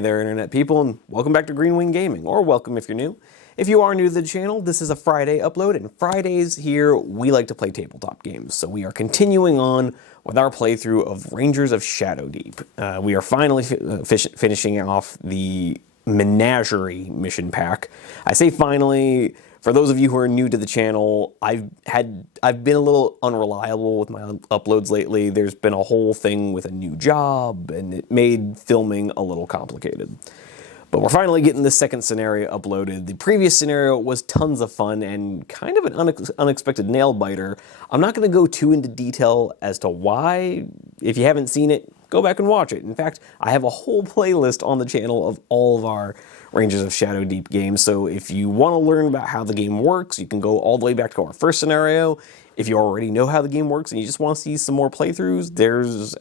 Hey there, Internet people, and welcome back to Green Wing Gaming, or welcome if you're new. If you are new to the channel, this is a Friday upload, and Fridays here, we like to play tabletop games. So we are continuing on with our playthrough of Rangers of Shadowdeep. We are finally finishing off the Menagerie mission pack. I say finally. For those of you who are new to the channel, I've been a little unreliable with my uploads lately. There's been a whole thing with a new job, and it made filming a little complicated. But we're finally getting the second scenario uploaded. The previous scenario was tons of fun and kind of an unexpected nail-biter. I'm not going to go too into detail as to why. If you haven't seen it, go back and watch it. In fact, I have a whole playlist on the channel of all of our Rangers of Shadowdeep games, so if you want to learn about how the game works, you can go all the way back to our first scenario. If you already know how the game works and you just want to see some more playthroughs,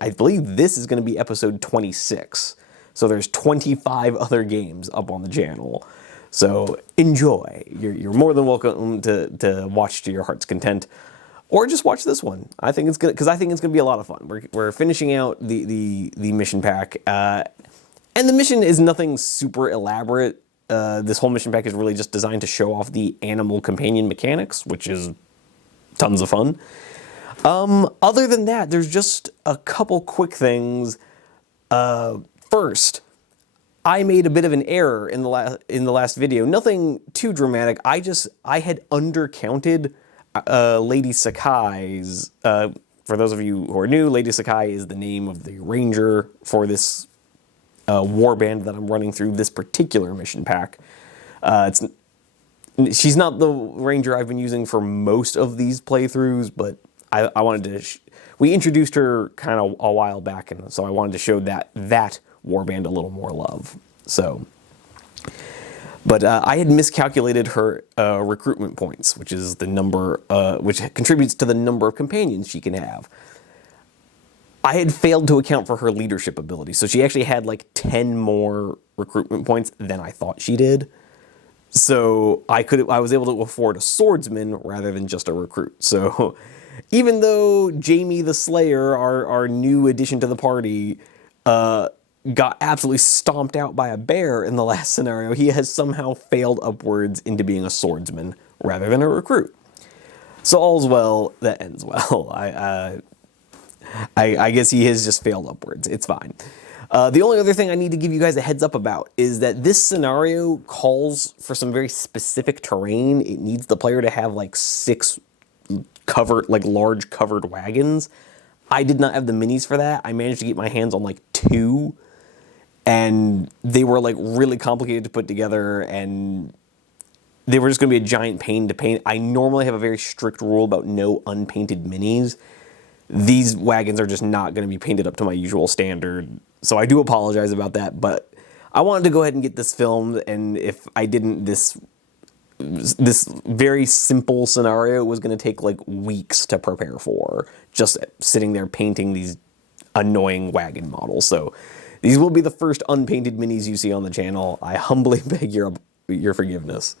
I believe this is going to be episode 26. So there's 25 other games up on the channel. So enjoy. You're more than welcome to watch to your heart's content. Or just watch this one. I think it's good because I think it's going to be a lot of fun. We're finishing out the mission pack, and the mission is nothing super elaborate. This whole mission pack is really just designed to show off the animal companion mechanics, which is tons of fun. Other than that, there's just a couple quick things. First, I made a bit of an error in the last video. Nothing too dramatic. I had undercounted Lady Sakai's. For those of you who are new, Lady Sakai is the name of the ranger for this warband that I'm running through this particular mission pack. She's not the ranger I've been using for most of these playthroughs, but I wanted to. We introduced her kind of a while back, and so I wanted to show that warband a little more love. So, but I had miscalculated her recruitment points, which is the number, which contributes to the number of companions she can have. I had failed to account for her leadership ability, so she actually had like 10 more recruitment points than I thought she did. So I was able to afford a swordsman rather than just a recruit. So even though Jamie the Slayer, our new addition to the party, got absolutely stomped out by a bear in the last scenario, he has somehow failed upwards into being a swordsman rather than a recruit. So all's well that ends well. I guess he has just failed upwards. It's fine. The only other thing I need to give you guys a heads up about is that this scenario calls for some very specific terrain. It needs the player to have like 6 large covered wagons. I did not have the minis for that. I managed to get my hands on like 2, and they were like really complicated to put together, and they were just going to be a giant pain to paint. I normally have a very strict rule about no unpainted minis. These wagons are just not going to be painted up to my usual standard, so I do apologize about that, but I wanted to go ahead and get this filmed, and if I didn't, this very simple scenario was going to take like weeks to prepare for, just sitting there painting these annoying wagon models. So these will be the first unpainted minis you see on the channel. I humbly beg your forgiveness.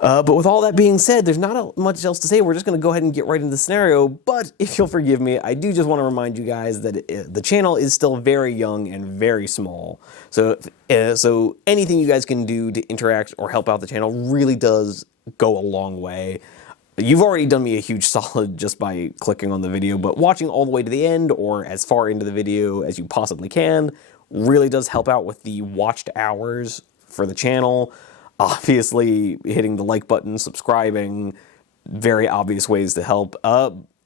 But with all that being said, there's not much else to say. We're just going to go ahead and get right into the scenario. But if you'll forgive me, I do just want to remind you guys that the channel is still very young and very small. So anything you guys can do to interact or help out the channel really does go a long way. You've already done me a huge solid just by clicking on the video, but watching all the way to the end or as far into the video as you possibly can really does help out with the watched hours for the channel. Obviously, hitting the like button, subscribing, very obvious ways to help.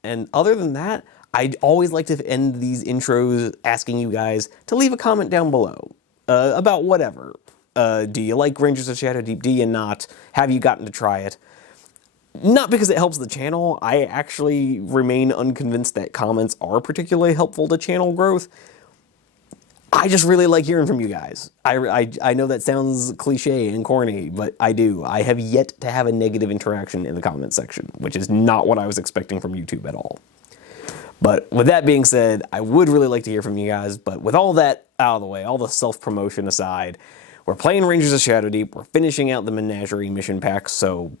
And other than that, I always like to end these intros asking you guys to leave a comment down below about whatever. Do you like Rangers of Shadowdeep? Do you not? Have you gotten to try it? Not because it helps the channel. I actually remain unconvinced that comments are particularly helpful to channel growth. I just really like hearing from you guys. I know that sounds cliche and corny, but I do. I have yet to have a negative interaction in the comment section, which is not what I was expecting from YouTube at all. But with that being said, I would really like to hear from you guys, but with all that out of the way, all the self-promotion aside, we're playing Rangers of Shadowdeep, we're finishing out the Menagerie mission pack, so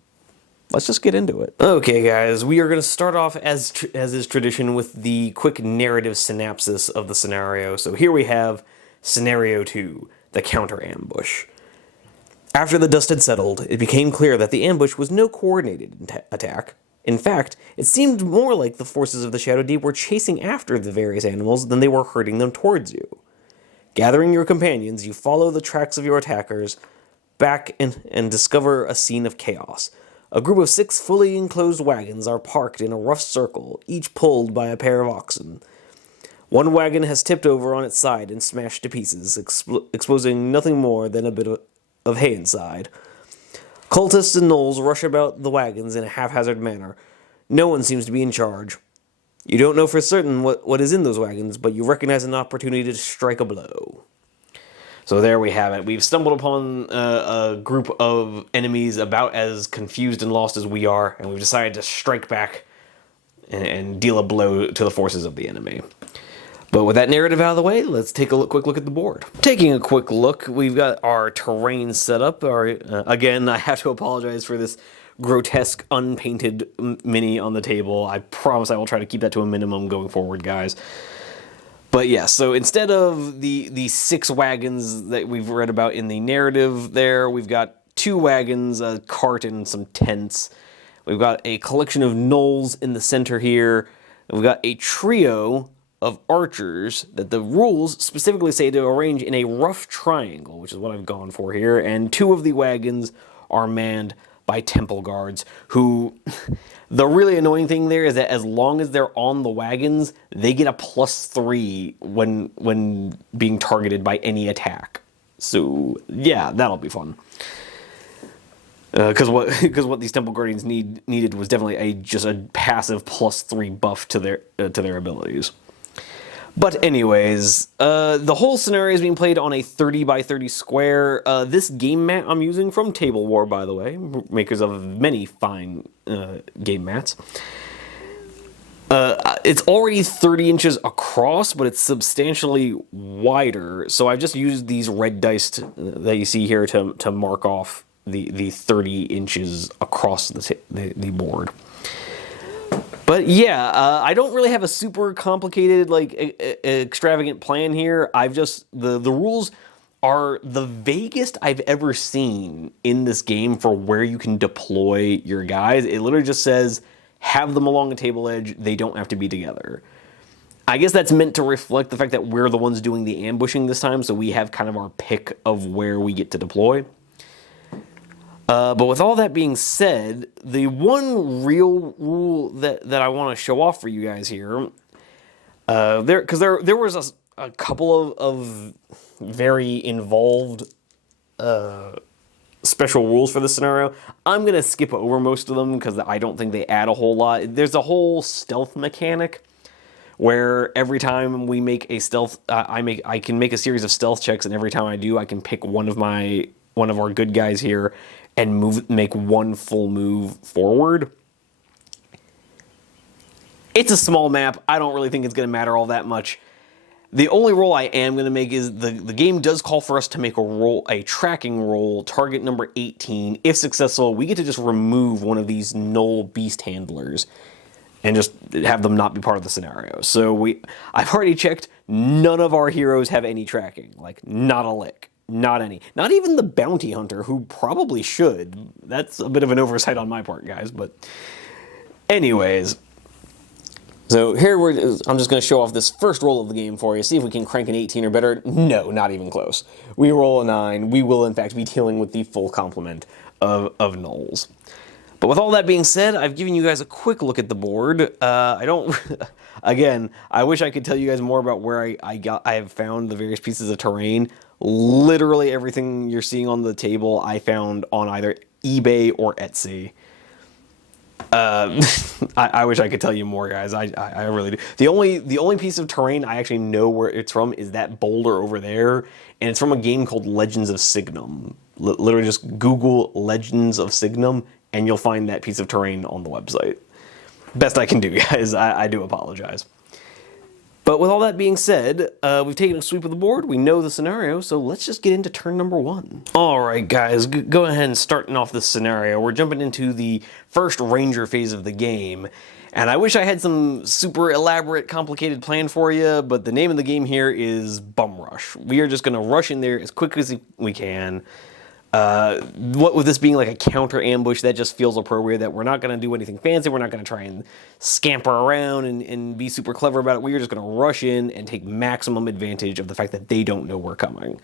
let's just get into it. Okay, guys, we are going to start off, as is tradition, with the quick narrative synopsis of the scenario. So here we have Scenario 2, the counter ambush. After the dust had settled, it became clear that the ambush was no coordinated attack. In fact, it seemed more like the forces of the Shadowdeep were chasing after the various animals than they were herding them towards you. Gathering your companions, you follow the tracks of your attackers back and discover a scene of chaos. A group of 6 fully enclosed wagons are parked in a rough circle, each pulled by a pair of oxen. One wagon has tipped over on its side and smashed to pieces, exposing nothing more than a bit of hay inside. Cultists and gnolls rush about the wagons in a haphazard manner. No one seems to be in charge. You don't know for certain what is in those wagons, but you recognize an opportunity to strike a blow. So there we have it. We've stumbled upon a group of enemies about as confused and lost as we are, and we've decided to strike back and deal a blow to the forces of the enemy. But with that narrative out of the way, let's take a quick look at the board. Taking a quick look, we've got our terrain set up. Again, I have to apologize for this grotesque, unpainted mini on the table. I promise I will try to keep that to a minimum going forward, guys. But yeah, so instead of the 6 wagons that we've read about in the narrative there, we've got 2 wagons, a cart, and some tents. We've got a collection of gnolls in the center here. We've got a trio of archers that the rules specifically say to arrange in a rough triangle, which is what I've gone for here, and 2 of the wagons are manned by temple guards, who, the really annoying thing there is that as long as they're on the wagons, they get a +3 when being targeted by any attack. So yeah, that'll be fun. Because what these temple guardians needed was definitely just a passive +3 buff to their abilities. But anyways, the whole scenario is being played on a 30 by 30 square. This game mat I'm using from Table War, by the way, makers of many fine game mats. It's already 30 inches across, but it's substantially wider. So I've just used these red dice that you see here to mark off the 30 inches across the board. But yeah, I don't really have a super complicated, like, extravagant plan here. The rules are the vaguest I've ever seen in this game for where you can deploy your guys. It literally just says, have them along a table edge, they don't have to be together. I guess that's meant to reflect the fact that we're the ones doing the ambushing this time, so we have kind of our pick of where we get to deploy. But with all that being said, the one real rule that I want to show off for you guys here, there was a couple of very involved special rules for this scenario. I'm going to skip over most of them because I don't think they add a whole lot. There's a whole stealth mechanic where every time we make a stealth, I can make a series of stealth checks, and every time I do, I can pick one of our good guys here and make one full move forward. It's a small map. I don't really think it's going to matter all that much. The only roll I am going to make is the game does call for us to make a tracking roll, target number 18. If successful, we get to just remove one of these gnoll beast handlers and just have them not be part of the scenario. So I've already checked. None of our heroes have any tracking. Like, not a lick. Not any. Not even the bounty hunter, who probably should. That's a bit of an oversight on my part, guys. But anyways, so here I'm just going to show off this first roll of the game for you. See if we can crank an 18 or better. No, not even close. We roll a 9. We will, in fact, be dealing with the full complement of gnolls. But with all that being said, I've given you guys a quick look at the board. Again, I wish I could tell you guys more about where I have found the various pieces of terrain. Literally everything you're seeing on the table I found on either eBay or Etsy. I wish I could tell you more, guys. I really do. The only piece of terrain I actually know where it's from is that boulder over there, and it's from a game called Legends of Signum. Literally just Google Legends of Signum, and you'll find that piece of terrain on the website. Best I can do, guys. I do apologize. But with all that being said, we've taken a sweep of the board, we know the scenario, so let's just get into turn number 1. Alright guys, go ahead and starting off this scenario. We're jumping into the first ranger phase of the game, And I wish I had some super elaborate, complicated plan for you, but the name of the game here is Bum Rush. We are just going to rush in there as quick as we can. What with this being like a counter ambush, that just feels appropriate, that we're not going to do anything fancy. We're not going to try and scamper around and be super clever about it. We are just going to rush in and take maximum advantage of the fact that they don't know we're coming.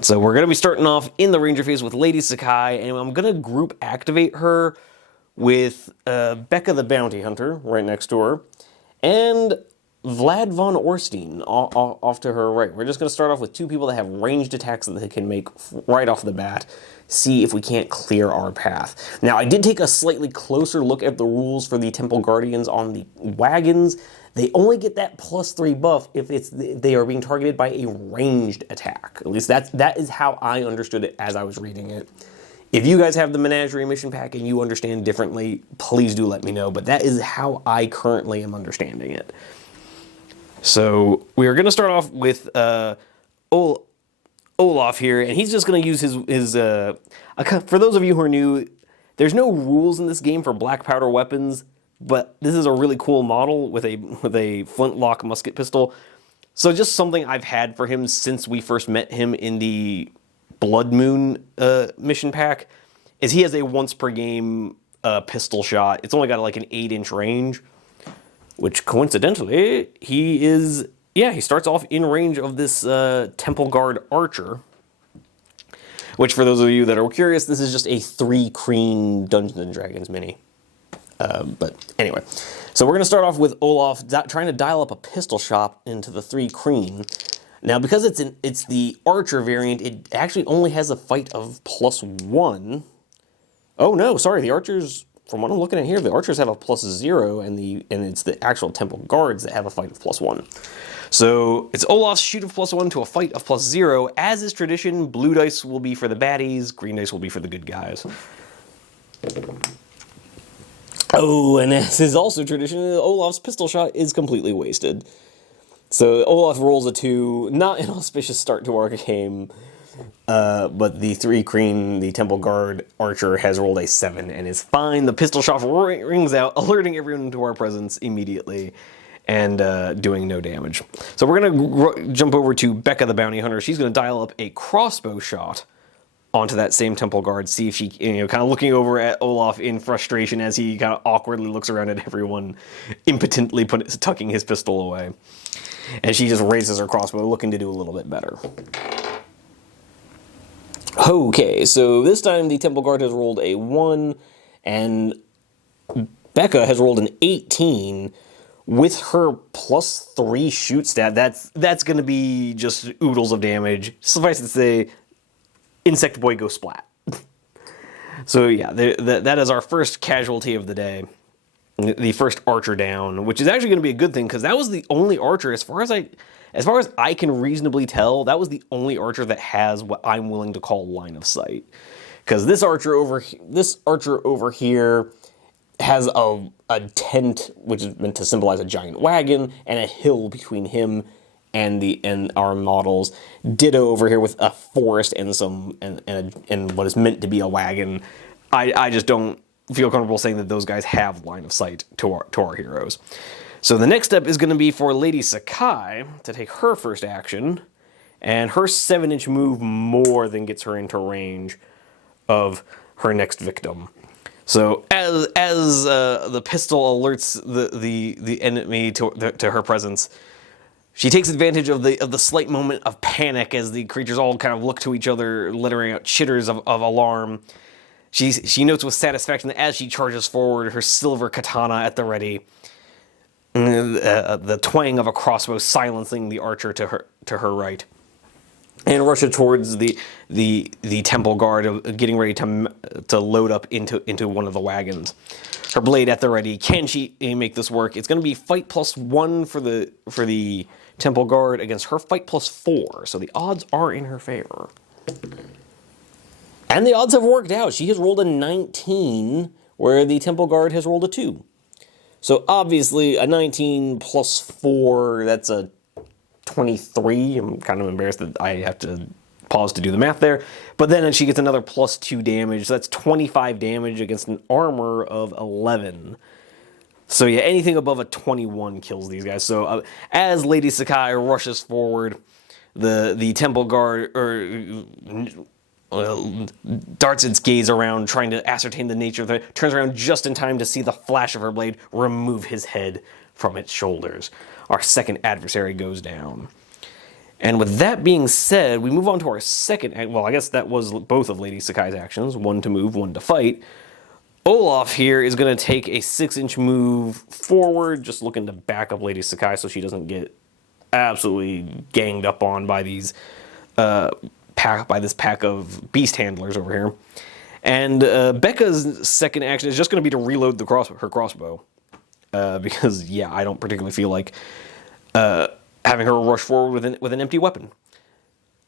So we're going to be starting off in the Ranger phase with Lady Sakai, and I'm going to group activate her with Becca the Bounty Hunter right next to her, and Vlad von Orstein off to her right. We're just going to start off with two people that have ranged attacks that they can make right off the bat, see if we can't clear our path. Now, I did take a slightly closer look at the rules for the Temple Guardians on the wagons. They only get that +3 buff if they are being targeted by a ranged attack. At least that is how I understood it as I was reading it. If you guys have the Menagerie mission pack and you understand differently, please do let me know. But that is how I currently am understanding it. So we are going to start off with Olaf here, and he's just going to use his for those of you who are new, there's no rules in this game for black powder weapons, but this is a really cool model with a flintlock musket pistol. So just something I've had for him since we first met him in the Blood Moon mission pack is he has a once per game pistol shot. It's only got like an 8-inch range, which coincidentally, he starts off in range of this Temple Guard Archer, which for those of you that are curious, this is just a 3 Kreen Dungeons & Dragons mini. But anyway, so we're going to start off with Olaf trying to dial up a pistol shot into the 3 Kreen. Now, because it's the Archer variant, it actually only has a fight of +1. Oh no, sorry, the Archers... From what I'm looking at here, the Archers have a +0, and it's the actual Temple Guards that have a fight of +1. So it's Olaf's shoot of +1 to a fight of +0. As is tradition, blue dice will be for the baddies, green dice will be for the good guys. Oh, and as is also tradition, Olaf's pistol shot is completely wasted. So Olaf rolls a 2, not an auspicious start to our game. But the 3 Kreen, the Temple Guard Archer, has rolled a 7 and is fine. The pistol shot rings out, alerting everyone to our presence immediately and doing no damage. So we're going to jump over to Becca the Bounty Hunter. She's going to dial up a crossbow shot onto that same Temple Guard, see if she, kind of looking over at Olaf in frustration as he kind of awkwardly looks around at everyone, impotently tucking his pistol away. And she just raises her crossbow, looking to do a little bit better. Okay, so this time the Temple Guard has rolled a 1, and Becca has rolled an 18 with her +3 shoot stat. That's going to be just oodles of damage. Suffice to say, Insect Boy go splat. So yeah, that is our first casualty of the day. The first Archer down, which is actually going to be a good thing, because that was the only Archer, as far as I can reasonably tell, that was the only Archer that has what I'm willing to call line of sight. Because this Archer over here has a tent, which is meant to symbolize a giant wagon, and a hill between him and our models. Ditto over here with a forest and what is meant to be a wagon. I just don't feel comfortable saying that those guys have line of sight to our heroes. So the next step is going to be for Lady Sakai to take her first action, and her 7-inch move more than gets her into range of her next victim. So as the pistol alerts the enemy to her presence, she takes advantage of the slight moment of panic as the creatures all kind of look to each other, lettering out chitters of alarm. She notes with satisfaction that as she charges forward, her silver katana at the ready, the twang of a crossbow silencing the archer to her right, and rushes towards the Temple Guard, getting ready to load up into one of the wagons. Her blade at the ready. Can she make this work? It's going to be fight +1 for the Temple Guard against her fight +4, so the odds are in her favor. And the odds have worked out. She has rolled a 19, where the Temple Guard has rolled a 2. So obviously, a 19 +4, that's a 23. I'm kind of embarrassed that I have to pause to do the math there. But then she gets another +2 damage. So that's 25 damage against an armor of 11. So yeah, anything above a 21 kills these guys. So as Lady Sakai rushes forward, the temple guard darts its gaze around, trying to ascertain the nature of it, turns around just in time to see the flash of her blade remove his head from its shoulders. Our second adversary goes down. And with that being said, we move on to our second, well, I guess that was both of Lady Sakai's actions, one to move, one to fight. Olaf here is going to take a 6-inch move forward, just looking to back up Lady Sakai so she doesn't get absolutely ganged up on by these this pack of beast handlers over here. And Becca's second action is just going to be to reload her crossbow. Because, yeah, I don't particularly feel like having her rush forward with an empty weapon.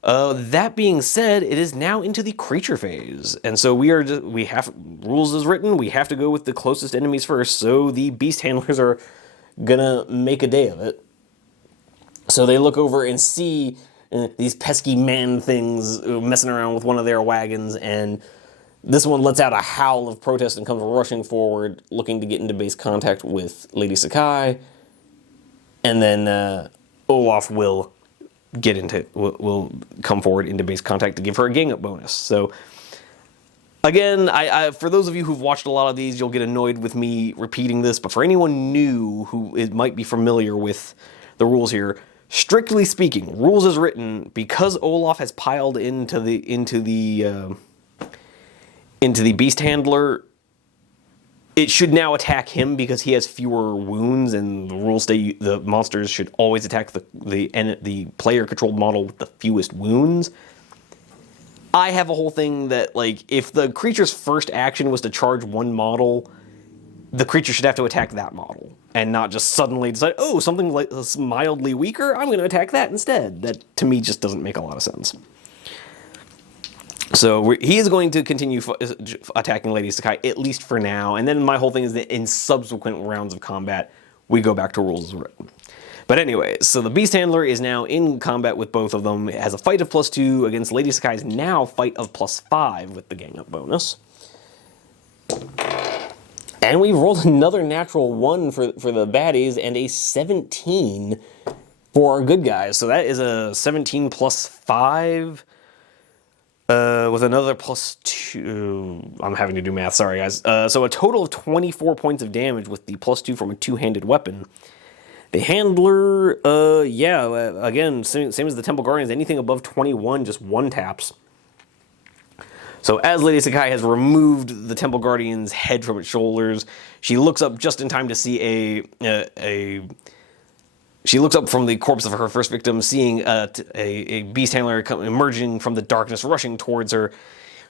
That being said, it is now into the creature phase, and so we have rules as written. We have to go with the closest enemies first. So the beast handlers are gonna make a day of it. So they look over and see these pesky man things messing around with one of their wagons, and this one lets out a howl of protest and comes rushing forward, looking to get into base contact with Lady Sakai, and then Olaf will come forward into base contact to give her a gang up bonus. So again, I for those of you who've watched a lot of these, you'll get annoyed with me repeating this, but for anyone new who might be familiar with the rules here, strictly speaking, rules as written, because Olaf has piled into the beast handler, it should now attack him because he has fewer wounds, and the rules state the monsters should always attack the player-controlled model with the fewest wounds. I have a whole thing that, like, if the creature's first action was to charge one model, the creature should have to attack that model, and not just suddenly decide, oh, something like mildly weaker, I'm going to attack that instead. That, to me, just doesn't make a lot of sense. So he is going to continue attacking Lady Sakai, at least for now. And then my whole thing is that in subsequent rounds of combat, we go back to rules as written. But anyway, so the Beast Handler is now in combat with both of them. It has a fight of +2 against Lady Sakai's now fight of +5 with the gang up bonus. And we've rolled another natural 1 for the baddies and a 17 for our good guys. So that is a 17 +5. With another +2, I'm having to do math, sorry guys. So a total of 24 points of damage with the +2 from a two-handed weapon. The handler, again, same as the Temple Guardians, anything above 21 just one taps. So as Lady Sakai has removed the Temple Guardian's head from its shoulders, she looks up just in time to see She looks up from the corpse of her first victim, seeing a beast handler emerging from the darkness, rushing towards her,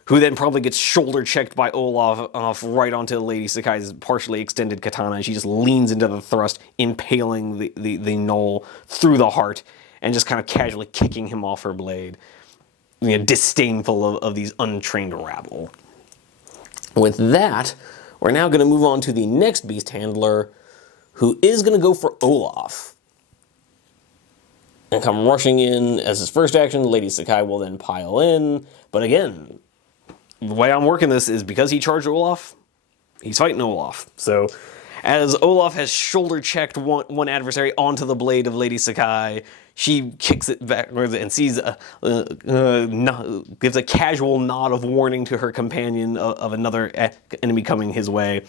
who then probably gets shoulder checked by Olaf right onto Lady Sakai's partially extended katana, and she just leans into the thrust, impaling the gnoll through the heart, and just kind of casually kicking him off her blade, disdainful of these untrained rabble. With that, we're now going to move on to the next beast handler, who is going to go for Olaf. And come rushing in as his first action. Lady Sakai will then pile in. But again, the way I'm working this is because he charged Olaf, he's fighting Olaf. So as Olaf has shoulder checked one adversary onto the blade of Lady Sakai, she kicks it backwards and sees gives a casual nod of warning to her companion of another enemy coming his way.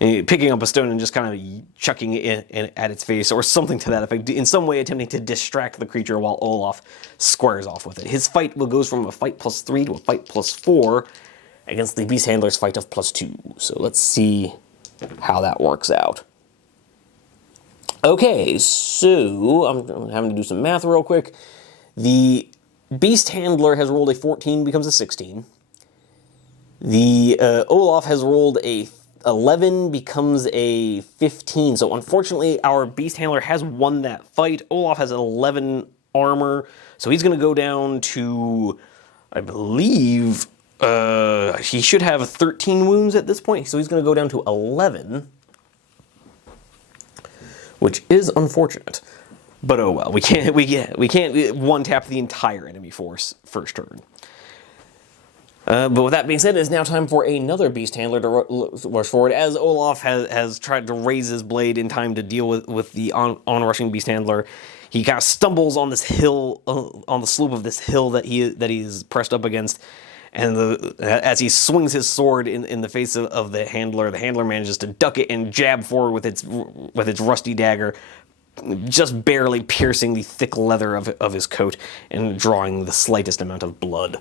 Picking up a stone and just kind of chucking it at its face, or something to that effect, in some way attempting to distract the creature while Olaf squares off with it. His fight goes from a fight +3 to a fight +4 against the Beast Handler's fight of +2. So let's see how that works out. Okay, so I'm having to do some math real quick. The Beast Handler has rolled a 14, becomes a 16. The Olaf has rolled a 11, becomes a 15. So unfortunately, our Beast Handler has won that fight. Olaf has 11 armor, so he's going to go down to, I believe, he should have 13 wounds at this point, so he's going to go down to 11, which is unfortunate. But oh well, we can't one tap the entire enemy force first turn. But with that being said, it's now time for another beast handler to rush forward, as Olaf has tried to raise his blade in time to deal with the onrushing beast handler. He kind of stumbles on this hill, on the slope of this hill that he's pressed up against, and as he swings his sword in the face of the handler manages to duck it and jab forward with its rusty dagger, just barely piercing the thick leather of his coat and drawing the slightest amount of blood.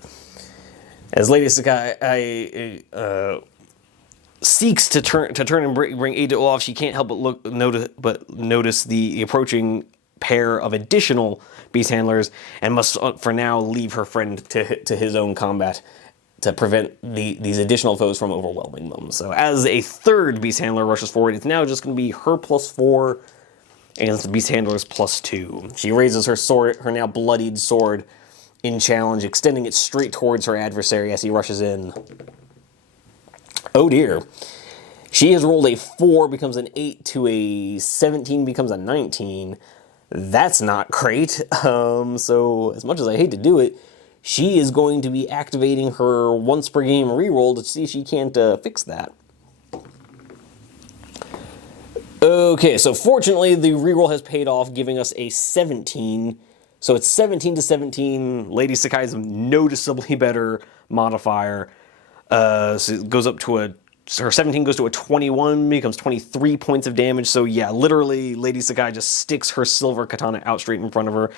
As Lady Sakai seeks to turn and bring aid to Olaf, she can't help but notice the approaching pair of additional beast handlers, and must for now leave her friend to his own combat to prevent these additional foes from overwhelming them. So as a third beast handler rushes forward, it's now just going to be her +4 against the beast handler's +2. She raises her sword, her now bloodied sword, in challenge, extending it straight towards her adversary as he rushes in. Oh dear. She has rolled a 4, becomes an 8 to a 17, becomes a 19. That's not great. So as much as I hate to do it, she is going to be activating her once per game reroll to see if she can't fix that. Okay, so fortunately the reroll has paid off, giving us a 17. So it's 17 to 17. Lady Sakai's noticeably better modifier. So it goes up to her 17 goes to a 21, becomes 23 points of damage. So yeah, literally Lady Sakai just sticks her silver katana out straight in front of her,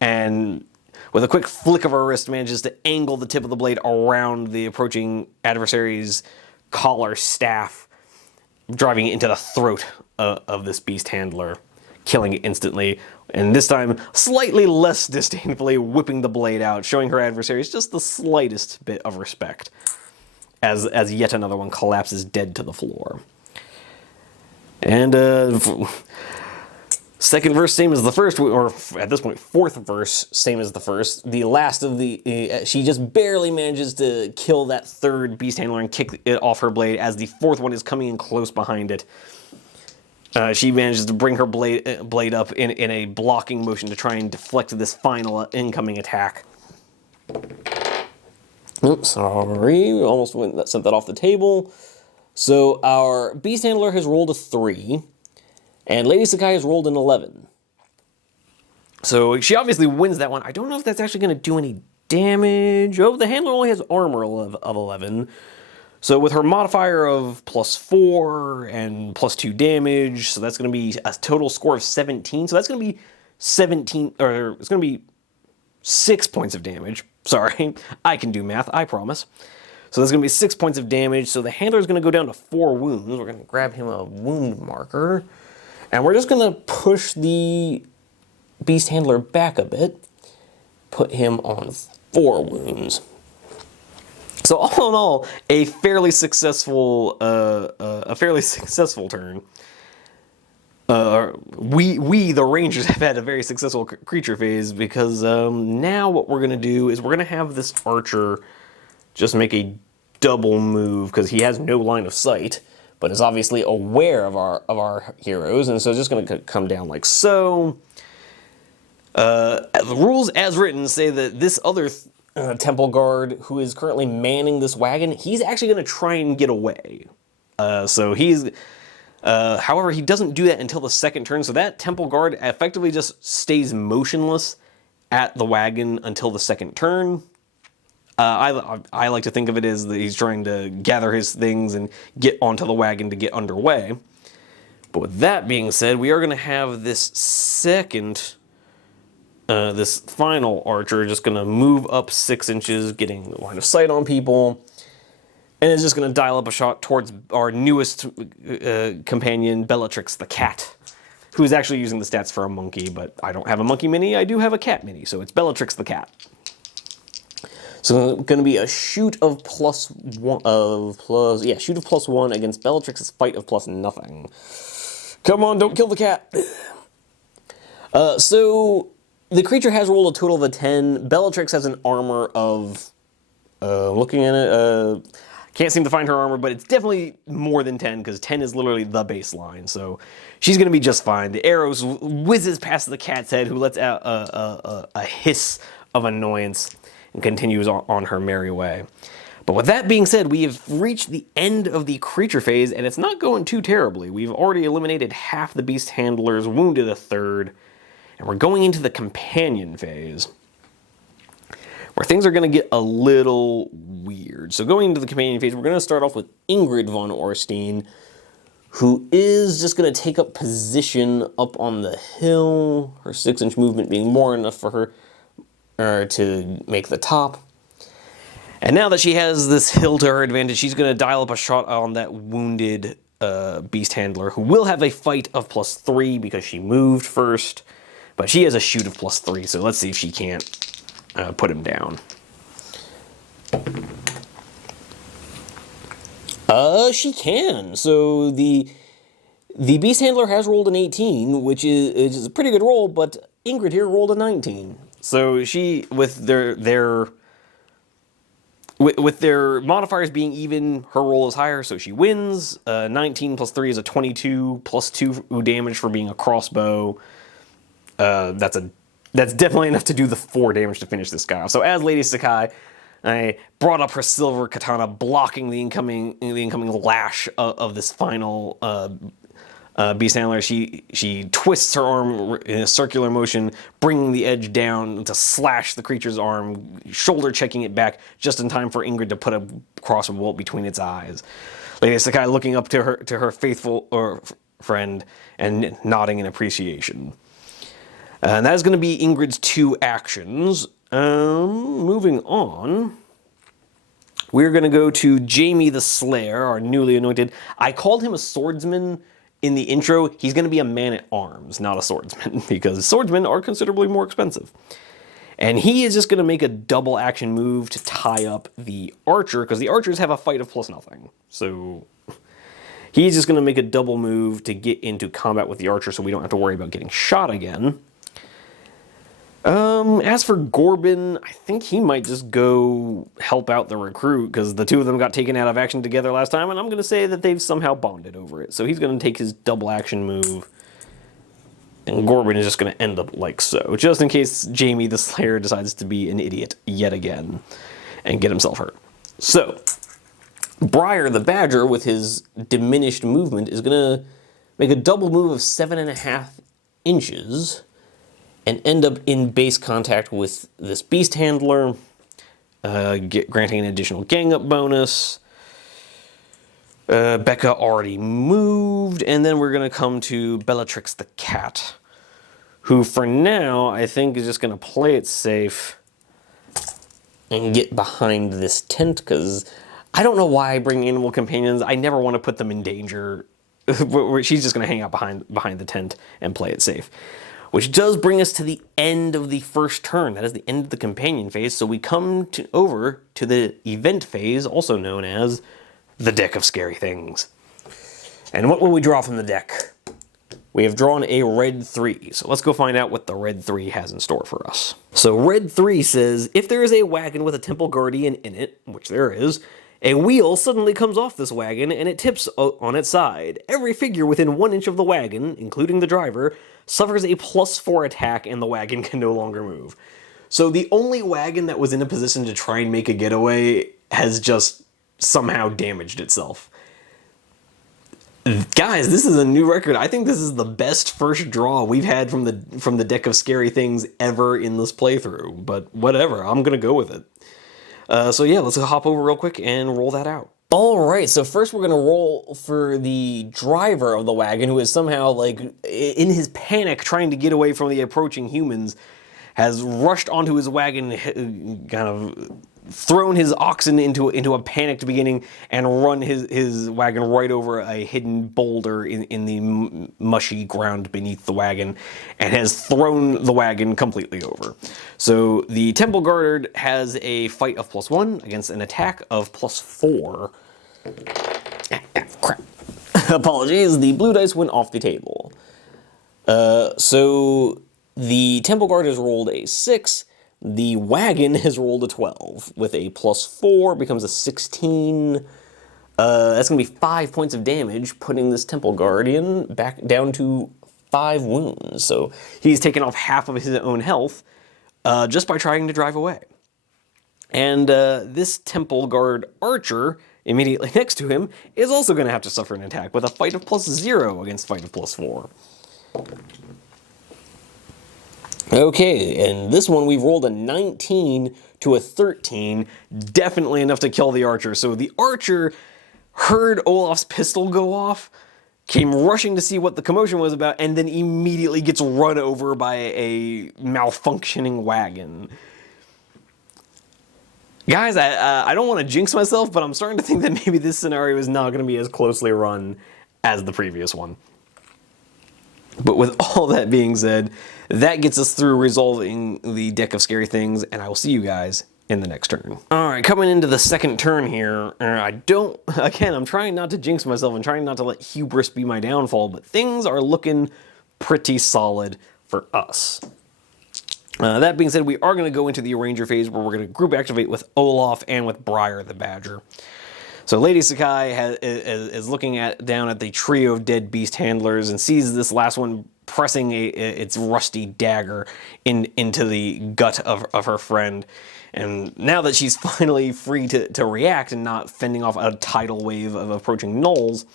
and with a quick flick of her wrist manages to angle the tip of the blade around the approaching adversary's collar staff, driving it into the throat of this beast handler, killing it instantly, and this time slightly less disdainfully whipping the blade out, showing her adversaries just the slightest bit of respect, as yet another one collapses dead to the floor. And second verse, same as the first, or at this point, fourth verse, same as the first. The last of she just barely manages to kill that third beast handler and kick it off her blade as the fourth one is coming in close behind it. She manages to bring her blade up in a blocking motion to try and deflect this final incoming attack. Oops, sorry, we almost sent that off the table. So our beast handler has rolled a 3, and Lady Sakai has rolled an 11. So she obviously wins that one. I don't know if that's actually going to do any damage. Oh, the handler only has armor of 11. So with her modifier of +4 and +2 damage, so that's going to be a total score of 17. So that's going to be 17, or it's going to be 6 points of damage. Sorry, I can do math, I promise. So that's going to be 6 points of damage. So the handler is going to go down to 4 wounds. We're going to grab him a wound marker, and we're just going to push the beast handler back a bit, put him on 4 wounds. So all in all, a fairly successful turn. We the Rangers have had a very successful creature phase, because now what we're gonna do is we're gonna have this archer just make a double move, because he has no line of sight, but is obviously aware of our heroes, and so it's just gonna come down like so. The rules as written say that this other temple guard who is currently manning this wagon, he's actually going to try and get away. However, he doesn't do that until the second turn, so that temple guard effectively just stays motionless at the wagon until the second turn. I like to think of it as that he's trying to gather his things and get onto the wagon to get underway. But with that being said, we are going to have this final archer just going to move up 6 inches, getting the line of sight on people, and is just going to dial up a shot towards our newest companion, Bellatrix the cat, who is actually using the stats for a monkey, but I don't have a monkey mini, I do have a cat mini, so it's Bellatrix the cat. So going to be a shoot of +1 against Bellatrix's fight of +0. Come on, don't kill the cat. So the creature has rolled a total of a 10. Bellatrix has an armor of, looking at it, can't seem to find her armor, but it's definitely more than 10, because 10 is literally the baseline, so she's going to be just fine. The arrows whizzes past the cat's head, who lets out a hiss of annoyance and continues on her merry way. But with that being said, we have reached the end of the creature phase, and it's not going too terribly. We've already eliminated half the beast handlers, wounded a third, and we're going into the companion phase, where things are going to get a little weird. So going into the companion phase, we're going to start off with Ingrid von Orstein, who is just going to take up position up on the hill, her 6-inch movement being more enough for her to make the top. And now that she has this hill to her advantage, she's going to dial up a shot on that wounded beast handler, who will have a fight of +3 because she moved first. But she has a shoot of +3, so let's see if she can't put him down. She can. So the beast handler has rolled an 18, which is a pretty good roll, but Ingrid here rolled a 19. So she, with their modifiers being even, her roll is higher, so she wins. 19 + 3 is a 22, +2 damage for being a crossbow. That's definitely enough to do the 4 damage to finish this guy off. So as Lady Sakai, I brought up her silver katana, blocking the incoming lash of this final beast handler. She twists her arm in a circular motion, bringing the edge down to slash the creature's arm, shoulder checking it back just in time for Ingrid to put a crossbow bolt between its eyes. Lady Sakai looking up to her faithful friend and nodding in appreciation. And that is going to be Ingrid's 2 actions. Moving on, we're going to go to Jamie the Slayer, our newly anointed. I called him a swordsman in the intro. He's going to be a man-at-arms, not a swordsman, because swordsmen are considerably more expensive. And he is just going to make a double action move to tie up the archer, because the archers have a fight of +0. So he's just going to make a double move to get into combat with the archer so we don't have to worry about getting shot again. As for Gorbin, I think he might just go help out the recruit, because the two of them got taken out of action together last time, and I'm going to say that they've somehow bonded over it. So he's going to take his double action move, and Gorbin is just going to end up like so, just in case Jamie the Slayer decides to be an idiot yet again and get himself hurt. So, Briar the Badger, with his diminished movement, is going to make a double move of 7.5 inches, and end up in base contact with this beast handler, granting an additional gang up bonus. Becca already moved, and then we're going to come to Bellatrix the cat, who for now I think is just going to play it safe and get behind this tent, because I don't know why I bring animal companions. I never want to put them in danger. She's just going to hang out behind the tent and play it safe. Which does bring us to the end of the first turn. That is the end of the companion phase. So we come over to the event phase, also known as the deck of scary things. And what will we draw from the deck? We have drawn a red 3. So let's go find out what the red 3 has in store for us. So red 3 says, if there is a wagon with a temple guardian in it, which there is, a wheel suddenly comes off this wagon and it tips on its side. Every figure within 1 inch of the wagon, including the driver, suffers a +4 attack and the wagon can no longer move. So the only wagon that was in a position to try and make a getaway has just somehow damaged itself. Guys, this is a new record. I think this is the best first draw we've had from the deck of scary things ever in this playthrough. But whatever, I'm gonna go with it. So yeah, let's hop over real quick and roll that out. Alright, so first we're going to roll for the driver of the wagon, who is somehow, like, in his panic trying to get away from the approaching humans, has rushed onto his wagon, kind of thrown his oxen into a panicked beginning, and run his wagon right over a hidden boulder in the mushy ground beneath the wagon, and has thrown the wagon completely over. So the Temple Guard has a fight of +1 against an attack of +4. Crap. Apologies, the blue dice went off the table. So the Temple Guard has rolled a 6. The wagon has rolled a 12. With a +4, becomes a 16. That's going to be 5 points of damage, putting this Temple Guardian back down to 5 wounds. So he's taken off half of his own health just by trying to drive away. And this Temple Guard archer immediately next to him is also going to have to suffer an attack with a fight of +0 against fight of +4. Okay, and this one we've rolled a 19 to a 13, definitely enough to kill the archer. So the archer heard Olaf's pistol go off, came rushing to see what the commotion was about, and then immediately gets run over by a malfunctioning wagon. Guys, I don't want to jinx myself, but I'm starting to think that maybe this scenario is not going to be as closely run as the previous one. But with all that being said, that gets us through resolving the deck of scary things, and I will see you guys in the next turn. Alright, coming into the second turn here, I'm trying not to jinx myself and trying not to let hubris be my downfall, but things are looking pretty solid for us. That being said, we are going to go into the Arranger phase where we're going to group activate with Olaf and with Briar the Badger. So Lady Sakai is looking down at the trio of dead beast handlers and sees this last one pressing its rusty dagger into the gut of her friend. And now that she's finally free to react and not fending off a tidal wave of approaching gnolls,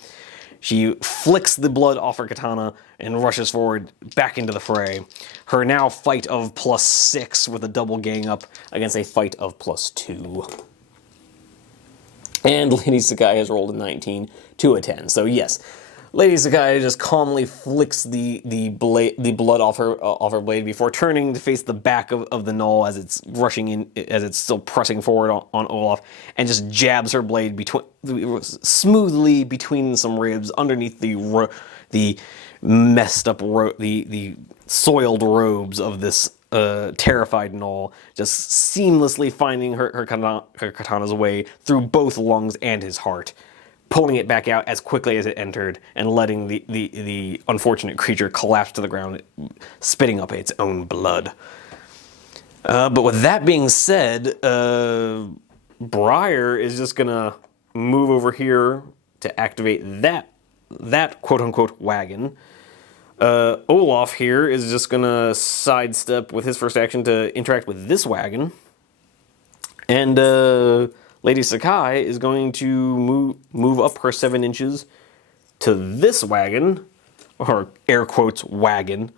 she flicks the blood off her katana and rushes forward back into the fray. Her now fight of +6 with a double gang up against a fight of +2. And Lady Sakai has rolled a 19 to a 10. So yes, Lady Sakai just calmly flicks the blood off her blade before turning to face the back of the gnoll as it's rushing in, as it's still pressing forward on Olaf, and just jabs her blade smoothly between some ribs underneath the messed up the soiled robes of this terrified gnoll, just seamlessly finding her katana's way through both lungs and his heart, pulling it back out as quickly as it entered, and letting the unfortunate creature collapse to the ground, spitting up its own blood. But with that being said, Briar is just gonna move over here to activate that quote-unquote wagon. Olaf here is just gonna sidestep with his first action to interact with this wagon. And Lady Sakai is going to move up her 7 inches to this wagon, or air quotes wagon,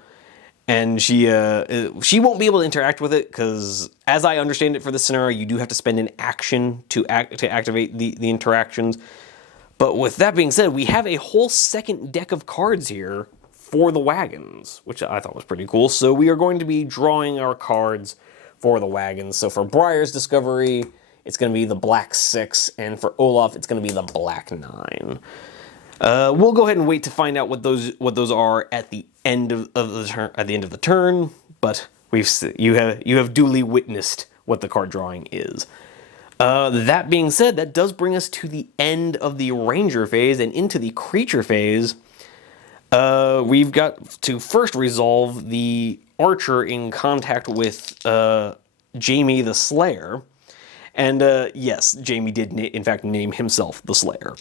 and she won't be able to interact with it because, as I understand it for this scenario, you do have to spend an action to activate the interactions. But with that being said, we have a whole second deck of cards here for the wagons, which I thought was pretty cool. So we are going to be drawing our cards for the wagons. So for Briar's Discovery, it's going to be the black 6, and for Olaf, it's going to be the black 9. We'll go ahead and wait to find out what those are at the end of the turn. But you have duly witnessed what the card drawing is. That being said, that does bring us to the end of the Ranger phase and into the Creature phase. We've got to first resolve the Archer in contact with Jamie the Slayer. And yes, Jamie did in fact name himself the Slayer.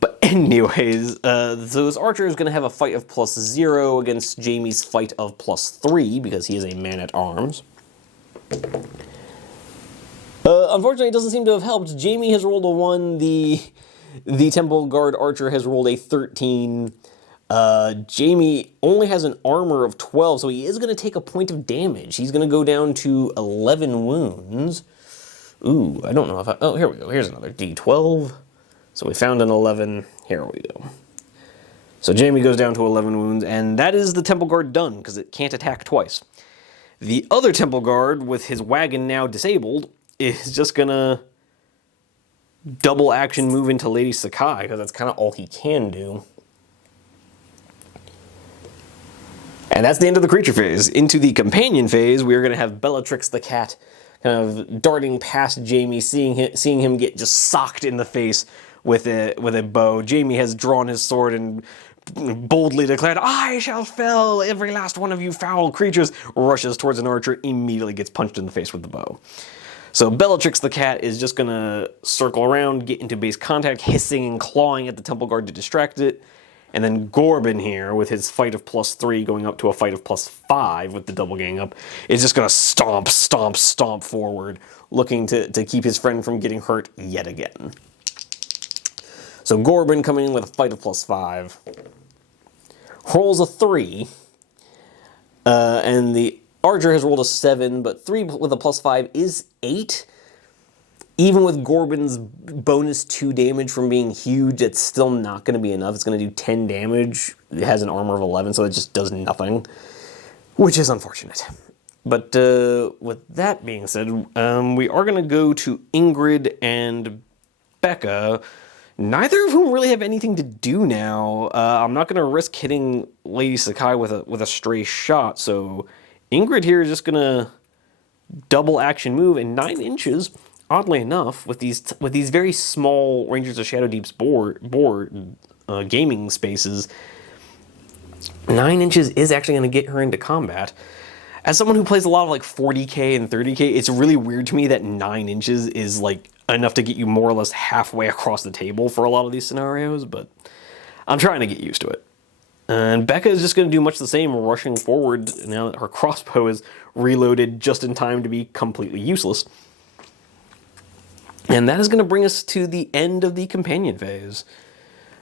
But anyways, so this Archer is going to have a fight of +0 against Jamie's fight of +3 because he is a man-at-arms. Unfortunately, it doesn't seem to have helped. Jamie has rolled a 1. The Temple Guard Archer has rolled a 13. Jamie only has an armor of 12, so he is going to take a point of damage. He's going to go down to 11 wounds. Ooh, I don't know if oh, here we go. Here's another D12. So we found an 11. Here we go. So Jamie goes down to 11 wounds, and that is the Temple Guard done, because it can't attack twice. The other Temple Guard, with his wagon now disabled, is just going to double action move into Lady Sakai, because that's kind of all he can do. And that's the end of the Creature phase. Into the Companion phase, we are going to have Bellatrix the cat kind of darting past Jamie, seeing him get just socked in the face with a bow. Jamie has drawn his sword and boldly declared, "I shall fell every last one of you foul creatures," rushes towards an archer, immediately gets punched in the face with the bow. So Bellatrix the cat is just going to circle around, get into base contact, hissing and clawing at the Temple Guard to distract it, And then Gorbin here, with his fight of +3 going up to a fight of +5 with the double gang up, is just going to stomp, stomp, stomp forward, looking to keep his friend from getting hurt yet again. So Gorbin coming in with a fight of +5. Rolls a 3. And the archer has rolled a 7, but 3 with a +5 is 8. Even with Gorbin's bonus 2 damage from being huge, it's still not going to be enough. It's going to do 10 damage. It has an armor of 11, so it just does nothing, which is unfortunate. But with that being said, we are going to go to Ingrid and Becca, neither of whom really have anything to do now. I'm not going to risk hitting Lady Sakai with a stray shot, so Ingrid here is just going to double action move, and 9 inches... Oddly enough, with these very small Rangers of Shadowdeep's board gaming spaces, 9 inches is actually going to get her into combat. As someone who plays a lot of like 40k and 30k, it's really weird to me that 9 inches is like enough to get you more or less halfway across the table for a lot of these scenarios, but I'm trying to get used to it. And Becca is just going to do much the same, rushing forward now that her crossbow is reloaded just in time to be completely useless. And that is going to bring us to the end of the companion phase.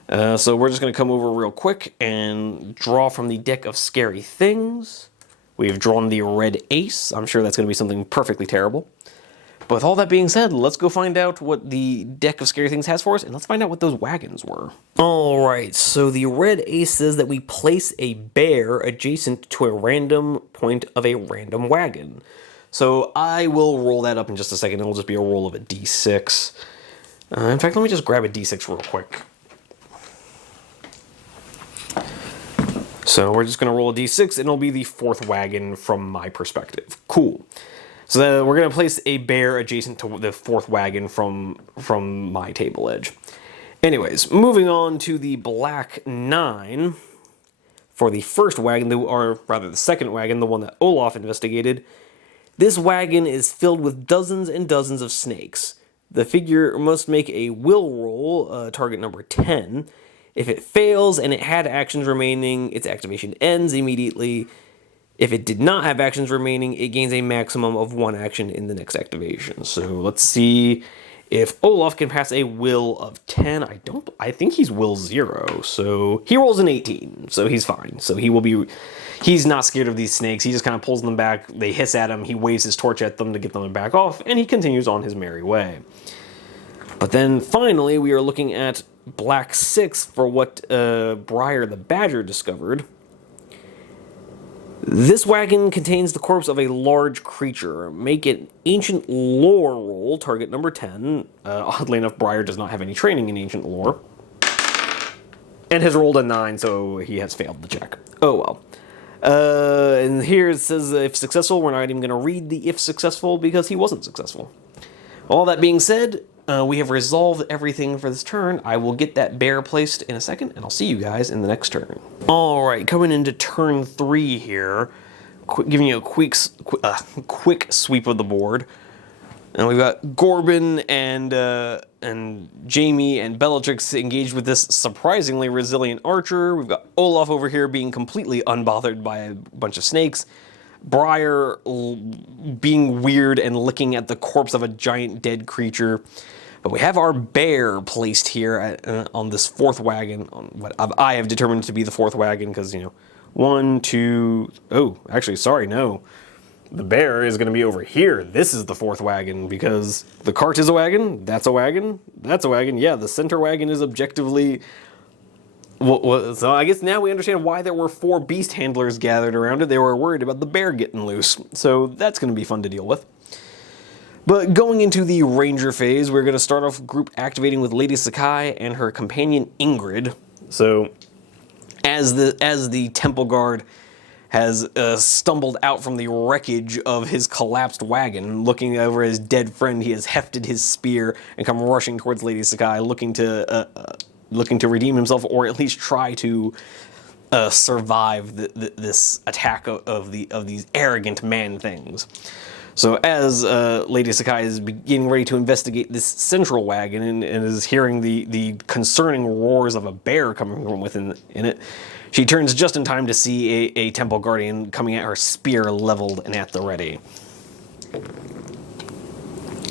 So we're just going to come over real quick and draw from the deck of scary things. We've drawn the red ace. I'm sure that's going to be something perfectly terrible. But with all that being said, let's go find out what the deck of scary things has for us, and let's find out what those wagons were. Alright, so the red ace says that we place a bear adjacent to a random point of a random wagon. So I will roll that up in just a second. It'll just be a roll of a d6. In fact, let me just grab a d6 real quick. So we're just going to roll a d6, and it'll be the 4th wagon from my perspective. Cool. So we're going to place a bear adjacent to the 4th wagon from my table edge. Anyways, moving on to the black 9. For the first wagon, or rather the second wagon, the one that Olaf investigated, this wagon is filled with dozens and dozens of snakes. The figure must make a will roll, target number 10. If it fails and it had actions remaining, its activation ends immediately. If it did not have actions remaining, it gains a maximum of 1 action in the next activation. So let's see if Olaf can pass a will of 10. I think he's will 0, so he rolls an 18, so he's fine. So he's not scared of these snakes. He just kind of pulls them back. They hiss at him. He waves his torch at them to get them to back off, and he continues on his merry way. But then finally, we are looking at black 6 for what Briar the Badger discovered. This wagon contains the corpse of a large creature. Make an ancient lore roll, target number 10. Oddly enough, Briar does not have any training in ancient lore. And has rolled a 9, so he has failed the check. Oh well. And here it says if successful. We're not even going to read the if successful because he wasn't successful. All that being said, we have resolved everything for this turn. I will get that bear placed in a second, and I'll see you guys in the next turn. Alright, coming into turn 3 here, giving you a quick sweep of the board. And we've got Gorbin and Jamie and Bellatrix engaged with this surprisingly resilient archer. We've got Olaf over here being completely unbothered by a bunch of snakes. Briar being weird and licking at the corpse of a giant dead creature. But we have our bear placed here on this 4th wagon, on what I have determined to be the 4th wagon, because, 1, 2... Oh, actually, sorry, no. The bear is going to be over here. This is the 4th wagon, because the cart is a wagon, that's a wagon, that's a wagon. Yeah, the center wagon is objectively... So I guess now we understand why there were 4 beast handlers gathered around it. They were worried about the bear getting loose. So that's going to be fun to deal with. But going into the ranger phase, we're going to start off group activating with Lady Sakai and her companion Ingrid. So as the temple guard has stumbled out from the wreckage of his collapsed wagon, looking over his dead friend, he has hefted his spear and come rushing towards Lady Sakai, looking to redeem himself, or at least try to survive this attack of these arrogant man things. So as Lady Sakai is getting ready to investigate this central wagon and is hearing the concerning roars of a bear coming from within it, she turns just in time to see a temple guardian coming at her, spear leveled and at the ready.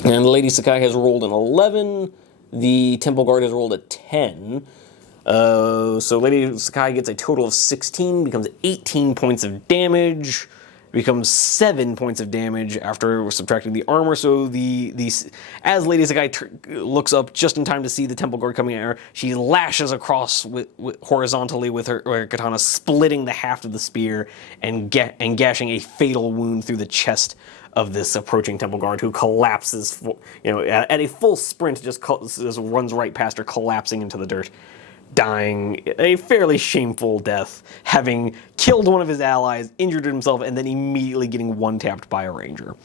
And Lady Sakai has rolled an 11. The temple guard has rolled a 10. So Lady Sakai gets a total of 16, becomes 18 points of damage, becomes 7 points of damage after subtracting the armor. So as Lady Sakai looks up just in time to see the temple guard coming at her, she lashes across horizontally with her katana, splitting the haft of the spear and gashing a fatal wound through the chest of this approaching temple guard, who collapses, at a full sprint, just runs right past her, collapsing into the dirt, dying a fairly shameful death, having killed one of his allies, injured himself, and then immediately getting one-tapped by a ranger.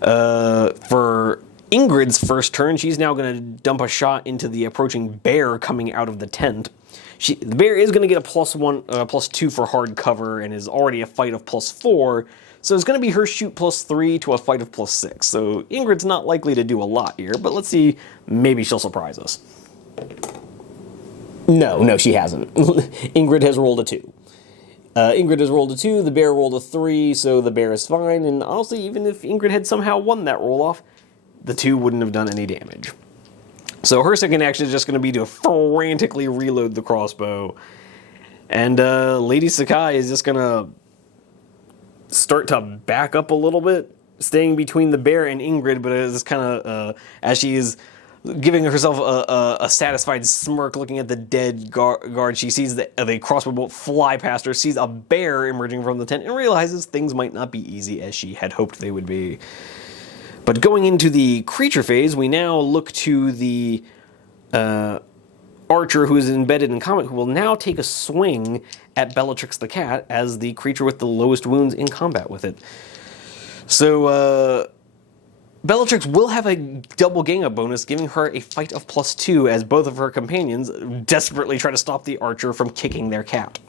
For Ingrid's first turn, she's now going to dump a shot into the approaching bear coming out of the tent. The bear is going to get a +2 for hard cover, and is already a fight of +4, so it's going to be her shoot +3 to a fight of +6. So Ingrid's not likely to do a lot here, but let's see, maybe she'll surprise us. No, she hasn't. Ingrid has rolled a 2. Ingrid has rolled a 2, the bear rolled a 3, so the bear is fine, and honestly, even if Ingrid had somehow won that roll-off, the 2 wouldn't have done any damage. So her second action is just going to be to frantically reload the crossbow, and Lady Sakai is just going to start to back up a little bit, staying between the bear and Ingrid, but it's kind of, as she is giving herself a satisfied smirk, looking at the dead guard, she sees the crossbow bolt fly past her, sees a bear emerging from the tent, and realizes things might not be easy as she had hoped they would be. But going into the creature phase, we now look to the archer who is embedded in combat, who will now take a swing at Bellatrix the cat as the creature with the lowest wounds in combat with it. So, Bellatrix will have a double gang up bonus, giving her a fight of +2 as both of her companions desperately try to stop the archer from kicking their cat.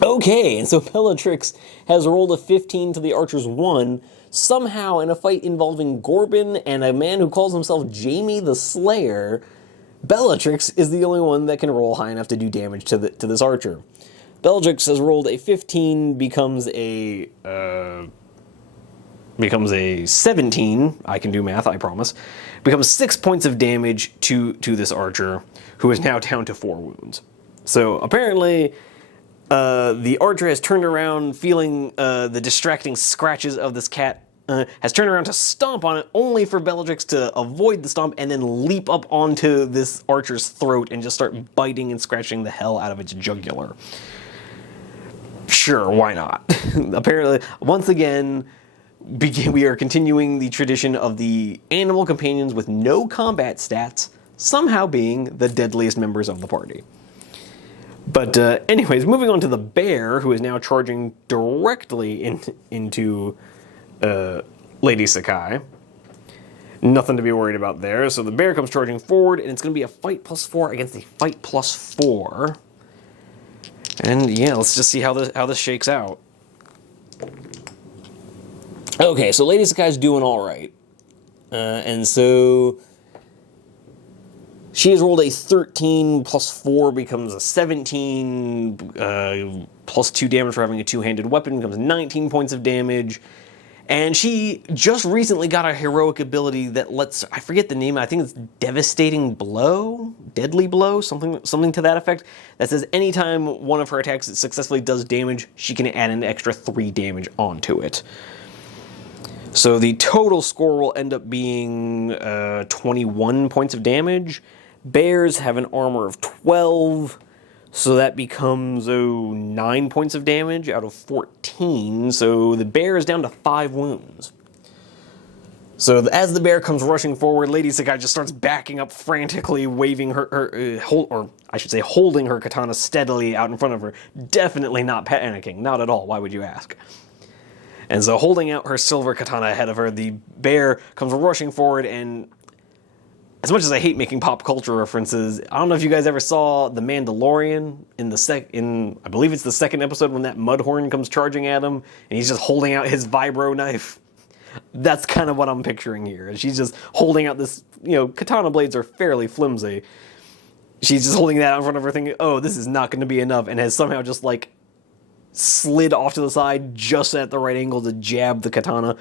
Okay, and so Bellatrix has rolled a 15 to the archer's 1. Somehow, in a fight involving Gorbin and a man who calls himself Jamie the Slayer, Bellatrix is the only one that can roll high enough to do damage to this archer. Bellatrix has rolled a 15, becomes a 17. I can do math, I promise. Becomes 6 points of damage to this archer, who is now down to 4 wounds. So apparently, the archer has turned around, feeling the distracting scratches of this cat, has turned around to stomp on it, only for Bellatrix to avoid the stomp and then leap up onto this archer's throat and just start biting and scratching the hell out of its jugular. Sure, why not? Apparently, once again, we are continuing the tradition of the animal companions with no combat stats somehow being the deadliest members of the party. But anyways, moving on to the bear, who is now charging directly into Lady Sakai. Nothing to be worried about there. So the bear comes charging forward, and it's going to be a fight +4 against a fight +4. And yeah, let's just see how this shakes out. Okay, so Lady Sakai's doing all right. And so she has rolled a 13, +4 becomes a 17, +2 damage for having a two-handed weapon becomes 19 points of damage. And she just recently got a heroic ability that lets, I forget the name, I think it's Devastating Blow? Deadly Blow? Something to that effect. That says anytime one of her attacks successfully does damage, she can add an extra 3 damage onto it. So the total score will end up being 21 points of damage. Bears have an armor of 12, so that becomes 9 points of damage out of 14. So the bear is down to 5 wounds. So as the bear comes rushing forward, Lady Sakai just starts backing up frantically, waving holding her katana steadily out in front of her. Definitely not panicking, not at all. Why would you ask? And so holding out her silver katana ahead of her, the bear comes rushing forward and as much as I hate making pop culture references, I don't know if you guys ever saw The Mandalorian in I believe it's the second episode when that Mudhorn comes charging at him and he's just holding out his vibro knife. That's kind of what I'm picturing here. She's just holding out this, katana blades are fairly flimsy. She's just holding that out in front of her thinking, oh, this is not going to be enough, and has somehow just like slid off to the side just at the right angle to jab the katana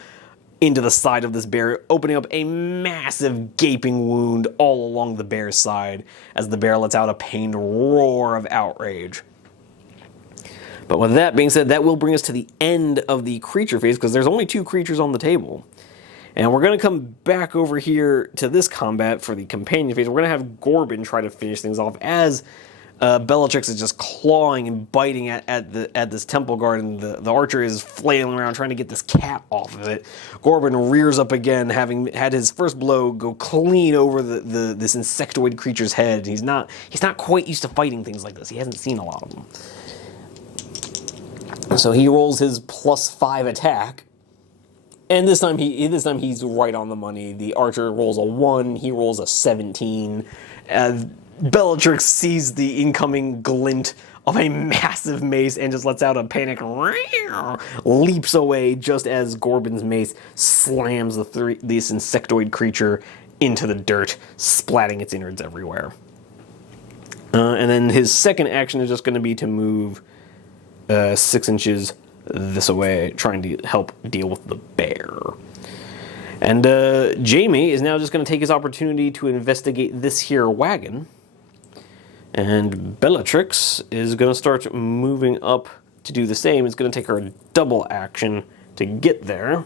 into the side of this bear, opening up a massive gaping wound all along the bear's side as the bear lets out a pained roar of outrage. But with that being said, that will bring us to the end of the creature phase, because there's only 2 creatures on the table. And we're going to come back over here to this combat for the companion phase. We're going to have Gorbin try to finish things off as Bellatrix is just clawing and biting at this temple guard, and the archer is flailing around trying to get this cap off of it. Gorbin rears up again, having had his first blow go clean over this insectoid creature's head. He's not quite used to fighting things like this. He hasn't seen a lot of them. So he rolls his +5 attack, and this time he's right on the money. The archer rolls a 1, he rolls a 17. Bellatrix sees the incoming glint of a massive mace and just lets out a panic, leaps away just as Gorbin's mace slams this insectoid creature into the dirt, splatting its innards everywhere. And then his second action is just going to be to move 6 inches this way, trying to help deal with the bear. And Jamie is now just going to take his opportunity to investigate this here wagon. And Bellatrix is going to start moving up to do the same. It's going to take her a double action to get there.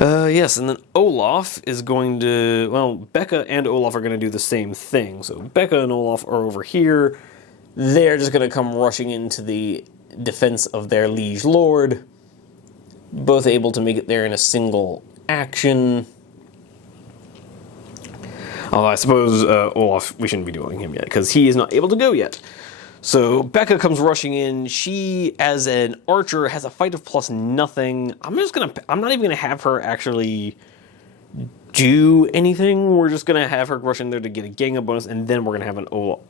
Yes, and then Olaf is going to... Well, Becca and Olaf are going to do the same thing. So Becca and Olaf are over here. They're just going to come rushing into the defense of their liege lord. Both able to make it there in a single action. Although I suppose Olaf, we shouldn't be doing him yet, because he is not able to go yet. So Becca comes rushing in. She, as an archer, has a fight of +0. I'm not even gonna have her actually do anything. We're just gonna have her rush in there to get a gang up bonus, and then we're gonna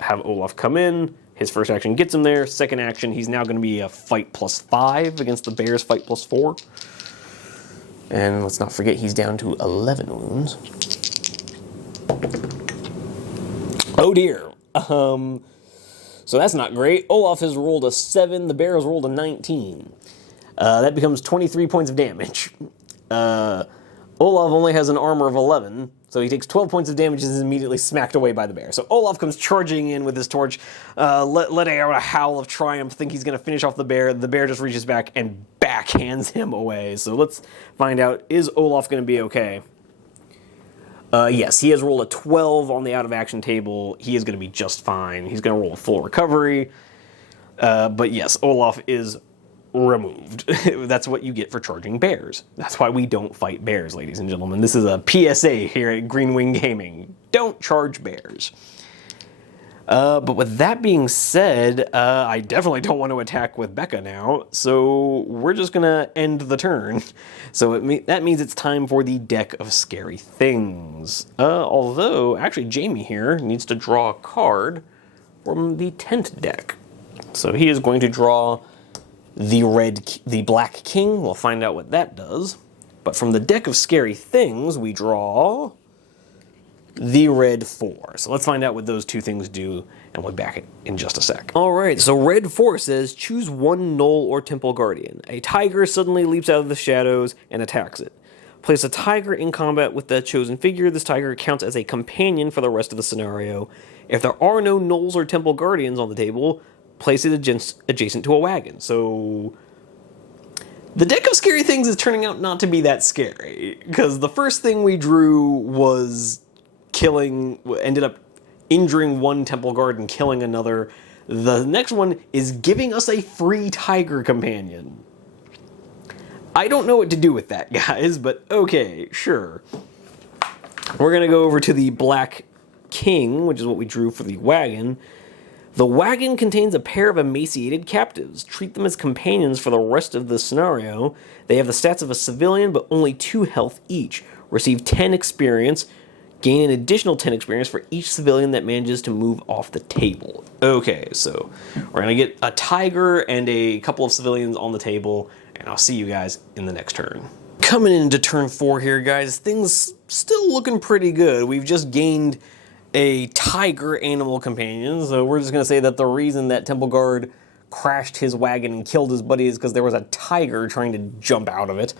have Olaf come in. His first action gets him there. Second action, he's now gonna be a fight +5 against the bear's fight +4. And let's not forget, he's down to 11 wounds. Oh dear. So that's not great. Olaf has rolled a 7. The bear has rolled a 19. That becomes 23 points of damage. Olaf only has an armor of 11, so he takes 12 points of damage and is immediately smacked away by the bear. So Olaf comes charging in with his torch, letting out a howl of triumph, think he's going to finish off the bear. The bear just reaches back and backhands him away. So let's find out, is Olaf going to be okay? Yes, he has rolled a 12 on the out-of-action table. He is going to be just fine. He's going to roll a full recovery. But yes, Olaf is removed. That's what you get for charging bears. That's why we don't fight bears, ladies and gentlemen. This is a PSA here at Green Wing Gaming. Don't charge bears. But with that being said, I definitely don't want to attack with Becca now, so we're just going to end the turn. So that means it's time for the deck of scary things. Although, actually, Jamie here needs to draw a card from the tent deck. So he is going to draw the Black King. We'll find out what that does. But from the deck of scary things, we draw the red 4. So let's find out what those two things do, and we'll be back in just a sec. Alright, so red 4 says, choose one Gnoll or Temple Guardian. A tiger suddenly leaps out of the shadows and attacks it. Place a tiger in combat with that chosen figure. This tiger counts as a companion for the rest of the scenario. If there are no Gnolls or Temple Guardians on the table, place it adjacent to a wagon. So the deck of scary things is turning out not to be that scary, because the first thing we drew was ended up injuring one Temple Guard and killing another. The next one is giving us a free tiger companion. I don't know what to do with that, guys, but okay, sure. We're gonna go over to the Black King, which is what we drew for the wagon. The wagon contains a pair of emaciated captives. Treat them as companions for the rest of the scenario. They have the stats of a civilian, but only 2 health each. Receive 10 experience. Gain an additional 10 experience for each civilian that manages to move off the table. Okay, so we're going to get a tiger and a couple of civilians on the table, and I'll see you guys in the next turn. Coming into turn 4 here, guys, things still looking pretty good. We've just gained a tiger animal companion, so we're just going to say that the reason that Temple Guard crashed his wagon and killed his buddy is because there was a tiger trying to jump out of it,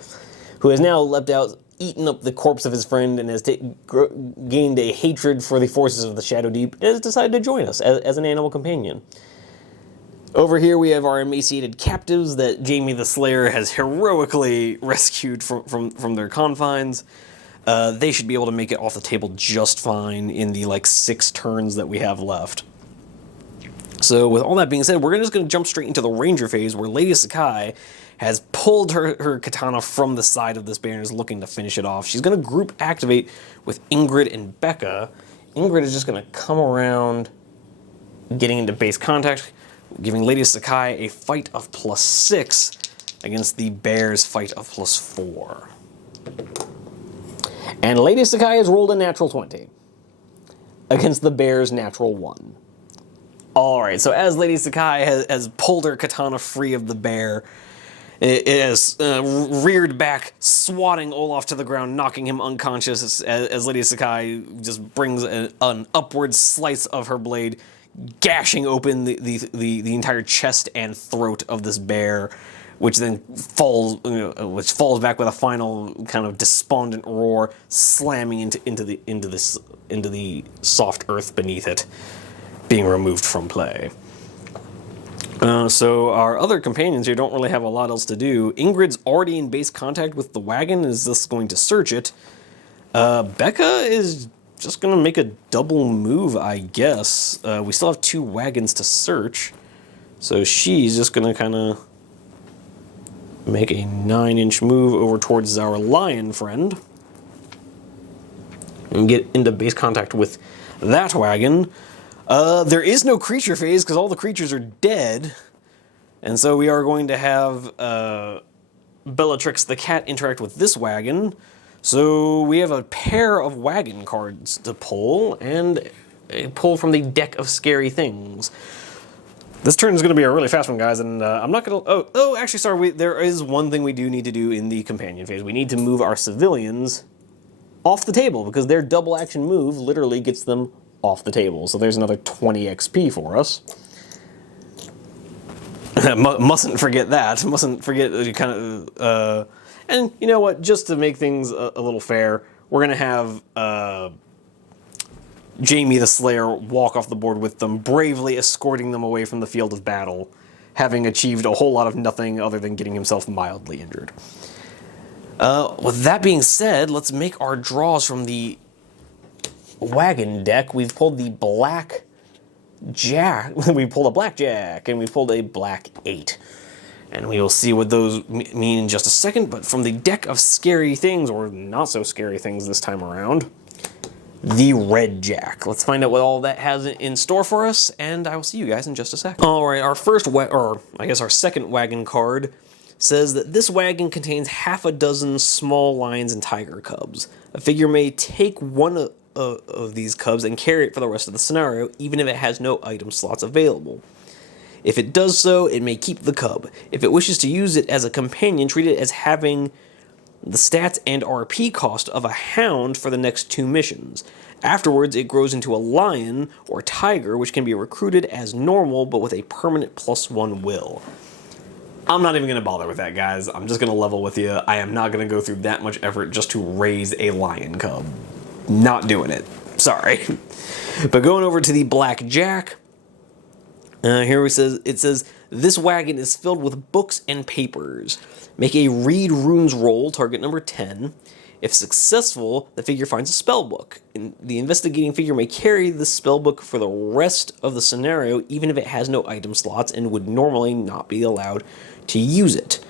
who has now leapt out, eaten up the corpse of his friend, and has gained a hatred for the forces of the Shadowdeep, and has decided to join us as an animal companion. Over here we have our emaciated captives that Jamie the Slayer has heroically rescued from their confines. They should be able to make it off the table just fine in the, 6 turns that we have left. So with all that being said, we're just going to jump straight into the Ranger phase, where Lady Sakai has pulled her katana from the side of this bear and is looking to finish it off. She's going to group activate with Ingrid and Becca. Ingrid is just going to come around, getting into base contact, giving Lady Sakai a fight of +6 against the bear's fight of +4. And Lady Sakai has rolled a natural 20 against the bear's natural 1. Alright, so as Lady Sakai has pulled her katana free of the bear, it has reared back, swatting Olaf to the ground, knocking him unconscious as Lady Sakai just brings an upward slice of her blade, gashing open the entire chest and throat of this bear, which then falls back with a final kind of despondent roar, slamming into the soft earth beneath it, being removed from play. So our other companions here don't really have a lot else to do. Ingrid's already in base contact with the wagon, is just going to search it. Becca is just going to make a double move, I guess. We still have 2 wagons to search, so she's just going to kind of make a 9-inch move over towards our lion friend and get into base contact with that wagon. There is no creature phase because all the creatures are dead, and so we are going to have Bellatrix the cat interact with this wagon. So we have a pair of wagon cards to pull, and a pull from the deck of scary things. This turn is going to be a really fast one, guys, and I'm not going to... Oh, actually, sorry, there is one thing we do need to do in the companion phase. We need to move our civilians off the table, because their double action move literally gets them off the table. So there's another 20 XP for us. Mustn't forget that. Mustn't forget kind of... and you know what? Just to make things a little fair, we're going to have... Jamie the Slayer walk off the board with them, bravely escorting them away from the field of battle, having achieved a whole lot of nothing other than getting himself mildly injured. With that being said, let's make our draws from the wagon deck. We've pulled the black jack, we pulled a black jack, and we pulled a black 8. And we will see what those mean in just a second, but from the deck of scary things, or not so scary things this time around, the red jack. Let's find out what all that has in store for us, and I will see you guys in just a sec. Alright, our first, or I guess our second wagon card says that this wagon contains half a dozen small lions and tiger cubs. A figure may take one of these cubs and carry it for the rest of the scenario, even if it has no item slots available. If it does so, it may keep the cub. If it wishes to use it as a companion, treat it as having the stats and RP cost of a hound for the next 2 missions. Afterwards, it grows into a lion or tiger, which can be recruited as normal, but with a permanent +1 will. I'm not even going to bother with that, guys. I'm just going to level with you. I am not going to go through that much effort just to raise a lion cub. Not doing it. Sorry. But going over to the black jack, here it says, this wagon is filled with books and papers. Make a read runes roll, target number 10. If successful, the figure finds a spell book. The investigating figure may carry the spell book for the rest of the scenario, even if it has no item slots and would normally not be allowed to use it,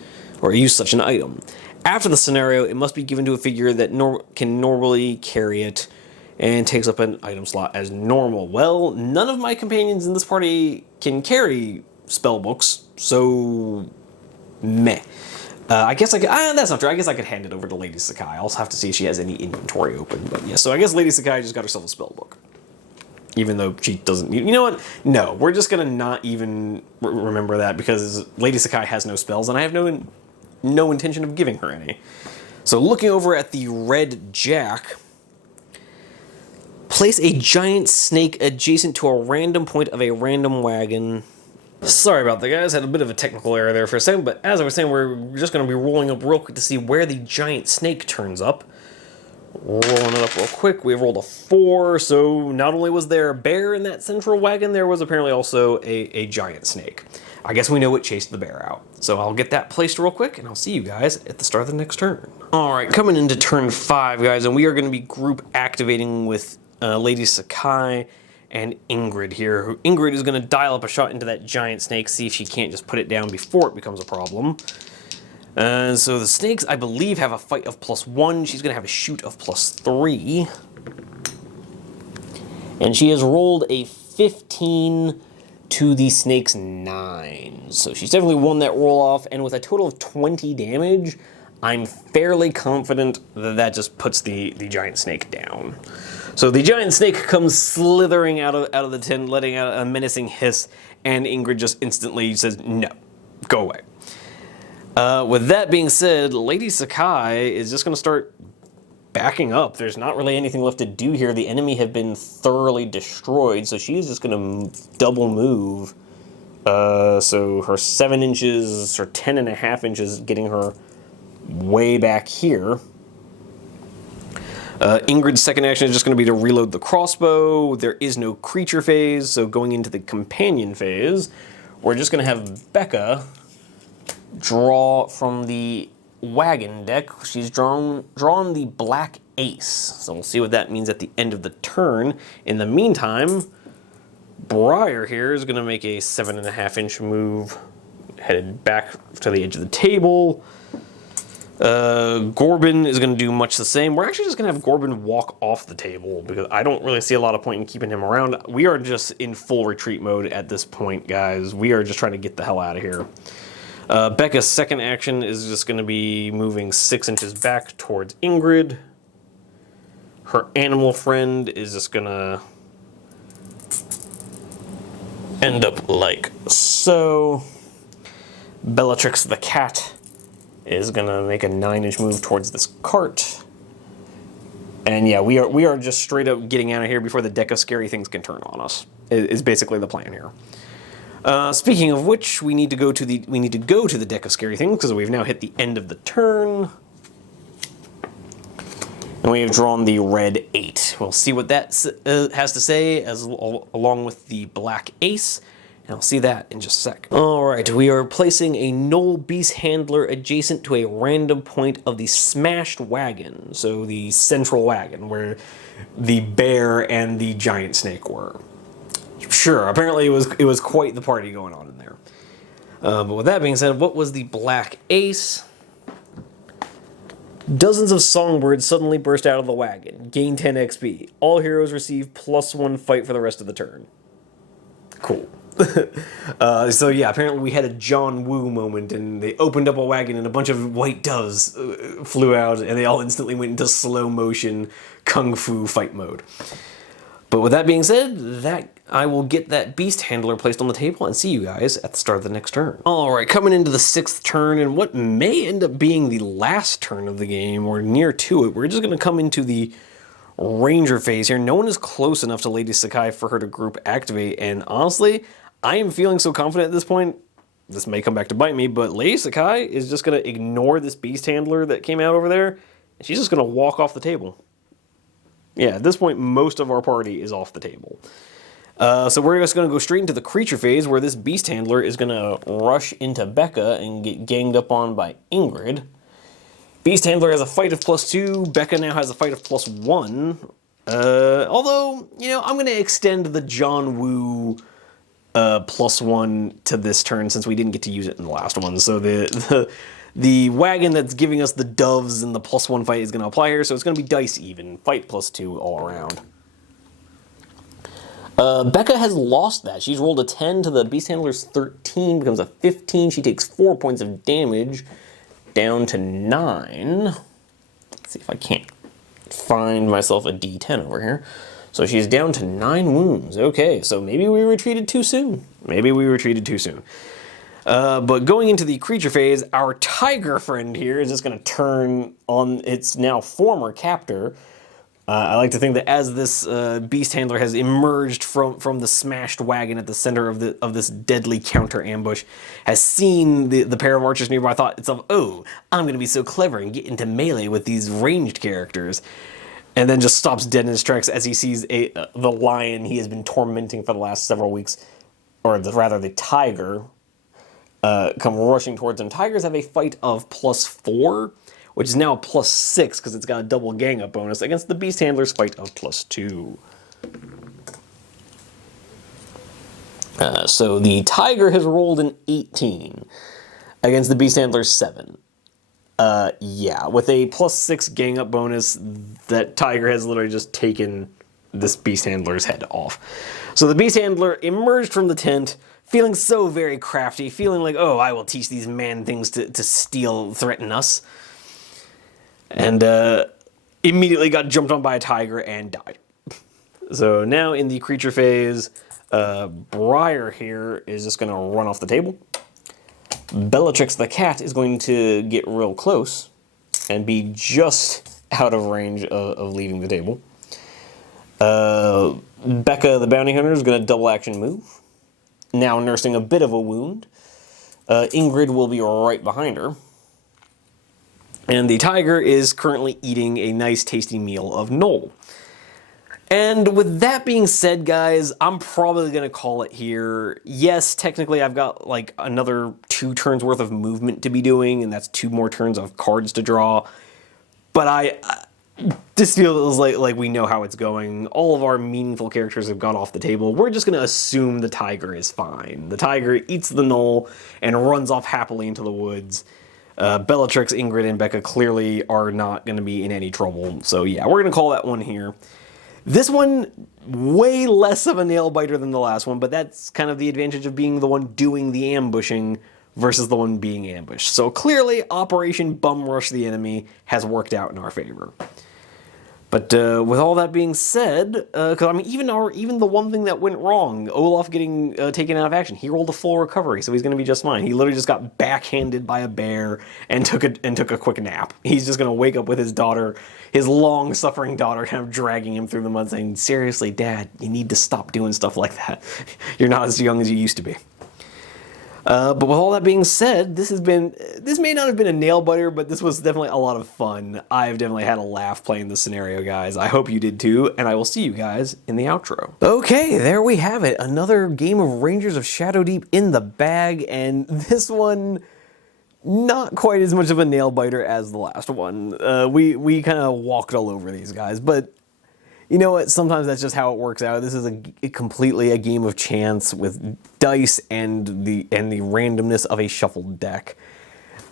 or use such an item. After the scenario, it must be given to a figure that can normally carry it, and takes up an item slot as normal. Well, none of my companions in this party can carry spell books, so meh. I guess I could, that's not true. I guess I could hand it over to Lady Sakai. I'll also have to see if she has any inventory open. But yeah, so I guess Lady Sakai just got herself a spell book. Even though she doesn't need, you know what? No, we're just gonna not even remember that because Lady Sakai has no spells and I have no intention of giving her any. So looking over at the red jack, place a giant snake adjacent to a random point of a random wagon. Sorry about that, guys. Had a bit of a technical error there for a second, but as I was saying, we're just going to be rolling up real quick to see where the giant snake turns up. Rolling it up real quick. We rolled a 4, so not only was there a bear in that central wagon, there was apparently also a giant snake. I guess we know what chased the bear out. So I'll get that placed real quick, and I'll see you guys at the start of the next turn. All right, coming into turn 5, guys, and we are going to be group activating with Lady Sakai and Ingrid here. Ingrid is going to dial up a shot into that giant snake, see if she can't just put it down before it becomes a problem. So the snakes, I believe, have a fight of +1. She's going to have a shoot of +3. And she has rolled a 15 to the snake's 9. So she's definitely won that roll off. And with a total of 20 damage, I'm fairly confident that that just puts the giant snake down. So the giant snake comes slithering out of the tent, letting out a menacing hiss, and Ingrid just instantly says, no, go away. With that being said, Lady Sakai is just going to start backing up. There's not really anything left to do here. The enemy have been thoroughly destroyed, so she's just going to double move. So her 7 inches, or 10.5 inches, getting her way back here. Ingrid's second action is just going to be to reload the crossbow. There is no creature phase, so going into the companion phase, we're just going to have Becca draw from the wagon deck. She's drawn the black ace, so we'll see what that means at the end of the turn. In the meantime, Briar here is going to make a 7.5-inch move, headed back to the edge of the table. Gorbin is going to do much the same. We're actually just going to have Gorbin walk off the table because I don't really see a lot of point in keeping him around. We are just in full retreat mode at this point, guys. We are just trying to get the hell out of here. Becca's second action is just going to be moving 6 inches back towards Ingrid. Her animal friend is just going to end up like so. Bellatrix the cat is going to make a 9-inch move towards this cart. And yeah, we are just straight up getting out of here before the deck of scary things can turn on us, is basically the plan here. Speaking of which, we need to go to the deck of scary things because we've now hit the end of the turn. And we have drawn the red 8. We'll see what that has to say along with the black ace. And I'll see that in just a sec. Alright, we are placing a Knoll Beast Handler adjacent to a random point of the smashed wagon. So the central wagon where the bear and the giant snake were. Sure, apparently it was quite the party going on in there. But with that being said, what was the black ace? Dozens of songbirds suddenly burst out of the wagon. Gain 10 XP. All heroes receive +1 fight for the rest of the turn. Cool. So yeah, apparently we had a John Woo moment and they opened up a wagon and a bunch of white doves flew out and they all instantly went into slow motion kung fu fight mode. But with that being said, I will get that beast handler placed on the table and see you guys at the start of the next turn. Alright, coming into the 6th turn and what may end up being the last turn of the game or near to it, we're just going to come into the ranger phase here. No one is close enough to Lady Sakai for her to group activate, and honestly, I am feeling so confident at this point, this may come back to bite me, but Lady Sakai is just going to ignore this beast handler that came out over there, and she's just going to walk off the table. Yeah, at this point, most of our party is off the table. So we're just going to go straight into the creature phase, where this beast handler is going to rush into Becca and get ganged up on by Ingrid. Beast handler has a fight of +2. Becca now has a fight of +1. Although, you know, I'm going to extend the John Woo +1 to this turn since we didn't get to use it in the last one. So the wagon that's giving us the doves and the +1 fight is going to apply here, so it's going to be dice even. Fight +2 all around. Becca has lost that. She's rolled a 10 to the Beast Handler's 13, becomes a 15. She takes 4 points of damage, down to 9. Let's see if I can't find myself a D10 over here. So she's down to 9 wounds. Okay, so maybe we retreated too soon. Maybe we retreated too soon. But going into the creature phase, our tiger friend here is just going to turn on its now former captor. I like to think that as this beast handler has emerged from the smashed wagon at the center of this deadly counter ambush, has seen the pair of archers nearby, thought itself, oh, I'm going to be so clever and get into melee with these ranged characters. And then just stops dead in his tracks as he sees the lion he has been tormenting for the last several weeks, or rather the tiger, come rushing towards him. Tigers have a fight of +4, which is now a +6 because it's got a double gang up bonus against the beast handler's fight of +2. So the tiger has rolled an 18 against the beast handler's 7. Yeah, with a +6 gang up bonus, that tiger has literally just taken this beast handler's head off. So the beast handler emerged from the tent, feeling so very crafty, feeling like, oh, I will teach these man things to steal, threaten us. And immediately got jumped on by a tiger and died. So now in the creature phase, Briar here is just going to run off the table. Bellatrix the cat is going to get real close and be just out of range of leaving the table. Becca the bounty hunter is going to double action move, now nursing a bit of a wound. Ingrid will be right behind her. And the tiger is currently eating a nice tasty meal of Knoll. And with that being said, guys, I'm probably going to call it here. Yes, technically I've got like another 2 turns worth of movement to be doing, and that's 2 more turns of cards to draw. But I just feels like we know how it's going. All of our meaningful characters have got off the table. We're just going to assume the tiger is fine. The tiger eats the Knoll and runs off happily into the woods. Bellatrix, Ingrid, and Becca clearly are not going to be in any trouble. So yeah, we're going to call that one here. This one, way less of a nail-biter than the last one, but that's kind of the advantage of being the one doing the ambushing versus the one being ambushed. So clearly, Operation Bum Rush the Enemy has worked out in our favor. But with all that being said, because I mean, even the one thing that went wrong, Olaf getting taken out of action, he rolled a full recovery, so he's going to be just fine. He literally just got backhanded by a bear and took a quick nap. He's just going to wake up with his daughter, his long-suffering daughter, kind of dragging him through the mud, saying, "Seriously, Dad, you need to stop doing stuff like that. You're not as young as you used to be." But with all that being said, this may not have been a nail biter, but this was definitely a lot of fun. I've definitely had a laugh playing this scenario, guys. I hope you did too, and I will see you guys in the outro. Okay, there we have it. Another game of Rangers of Shadowdeep in the bag, and this one, not quite as much of a nail biter as the last one. We kind of walked all over these guys, but you know what? Sometimes that's just how it works out. This is completely a game of chance with dice and the randomness of a shuffled deck.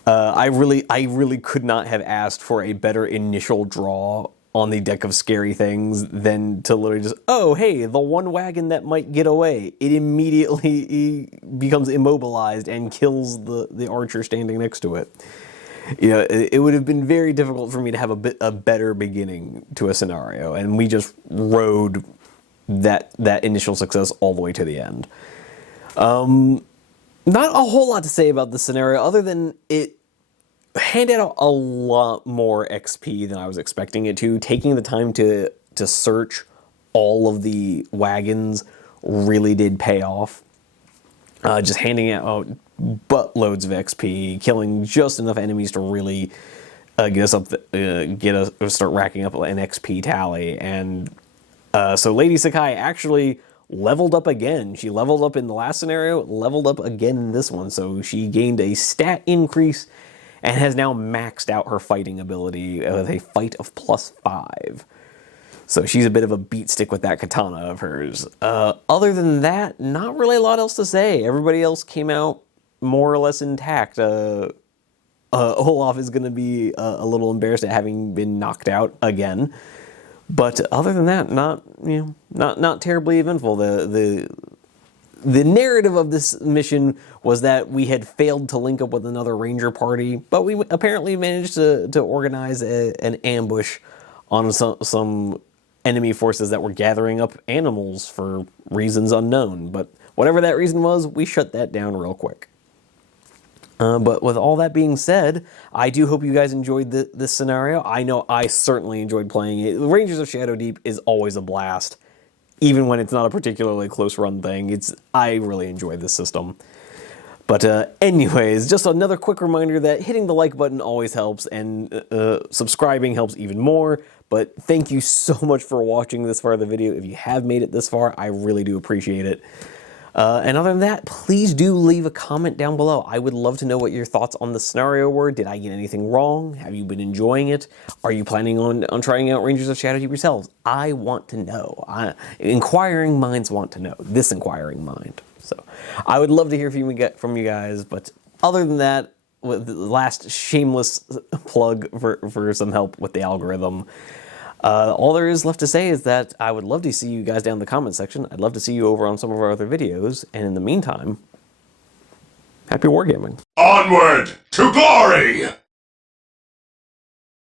I really could not have asked for a better initial draw on the deck of scary things than to literally just, oh, hey, the one wagon that might get away. It immediately becomes immobilized and kills the archer standing next to it. You know, it would have been very difficult for me to have a better beginning to a scenario, and we just rode that initial success all the way to the end. Not a whole lot to say about the scenario other than it handed out a lot more XP than I was expecting it to. Taking the time to search all of the wagons really did pay off. Just handing out buttloads of XP, killing just enough enemies to really get us up, start racking up an XP tally. And so Lady Sakai actually leveled up again. She leveled up in the last scenario, leveled up again in this one. So she gained a stat increase and has now maxed out her fighting ability with a fight of +5. So she's a bit of a beat stick with that katana of hers. Other than that, not really a lot else to say. Everybody else came out more or less intact. Olaf is going to be a little embarrassed at having been knocked out again. But other than that, not terribly eventful. The narrative of this mission was that we had failed to link up with another ranger party, but we apparently managed to organize an ambush on some enemy forces that were gathering up animals for reasons unknown. But whatever that reason was, we shut that down real quick. But with all that being said, I do hope you guys enjoyed this scenario. I know I certainly enjoyed playing it. Rangers of Shadowdeep is always a blast, even when it's not a particularly close run thing. I really enjoy this system. But anyways, just another quick reminder that hitting the like button always helps, and subscribing helps even more. But thank you so much for watching this far of the video. If you have made it this far, I really do appreciate it. And other than that, please do leave a comment down below. I would love to know what your thoughts on the scenario were. Did I get anything wrong? Have you been enjoying it? Are you planning on trying out Rangers of Shadowdeep yourselves? I want to know. Inquiring minds want to know. This inquiring mind. So I would love to hear from you guys. But other than that, with the last shameless plug for some help with the algorithm, all there is left to say is that I would love to see you guys down in the comment section. I'd love to see you over on some of our other videos. And in the meantime, happy wargaming. Onward to glory!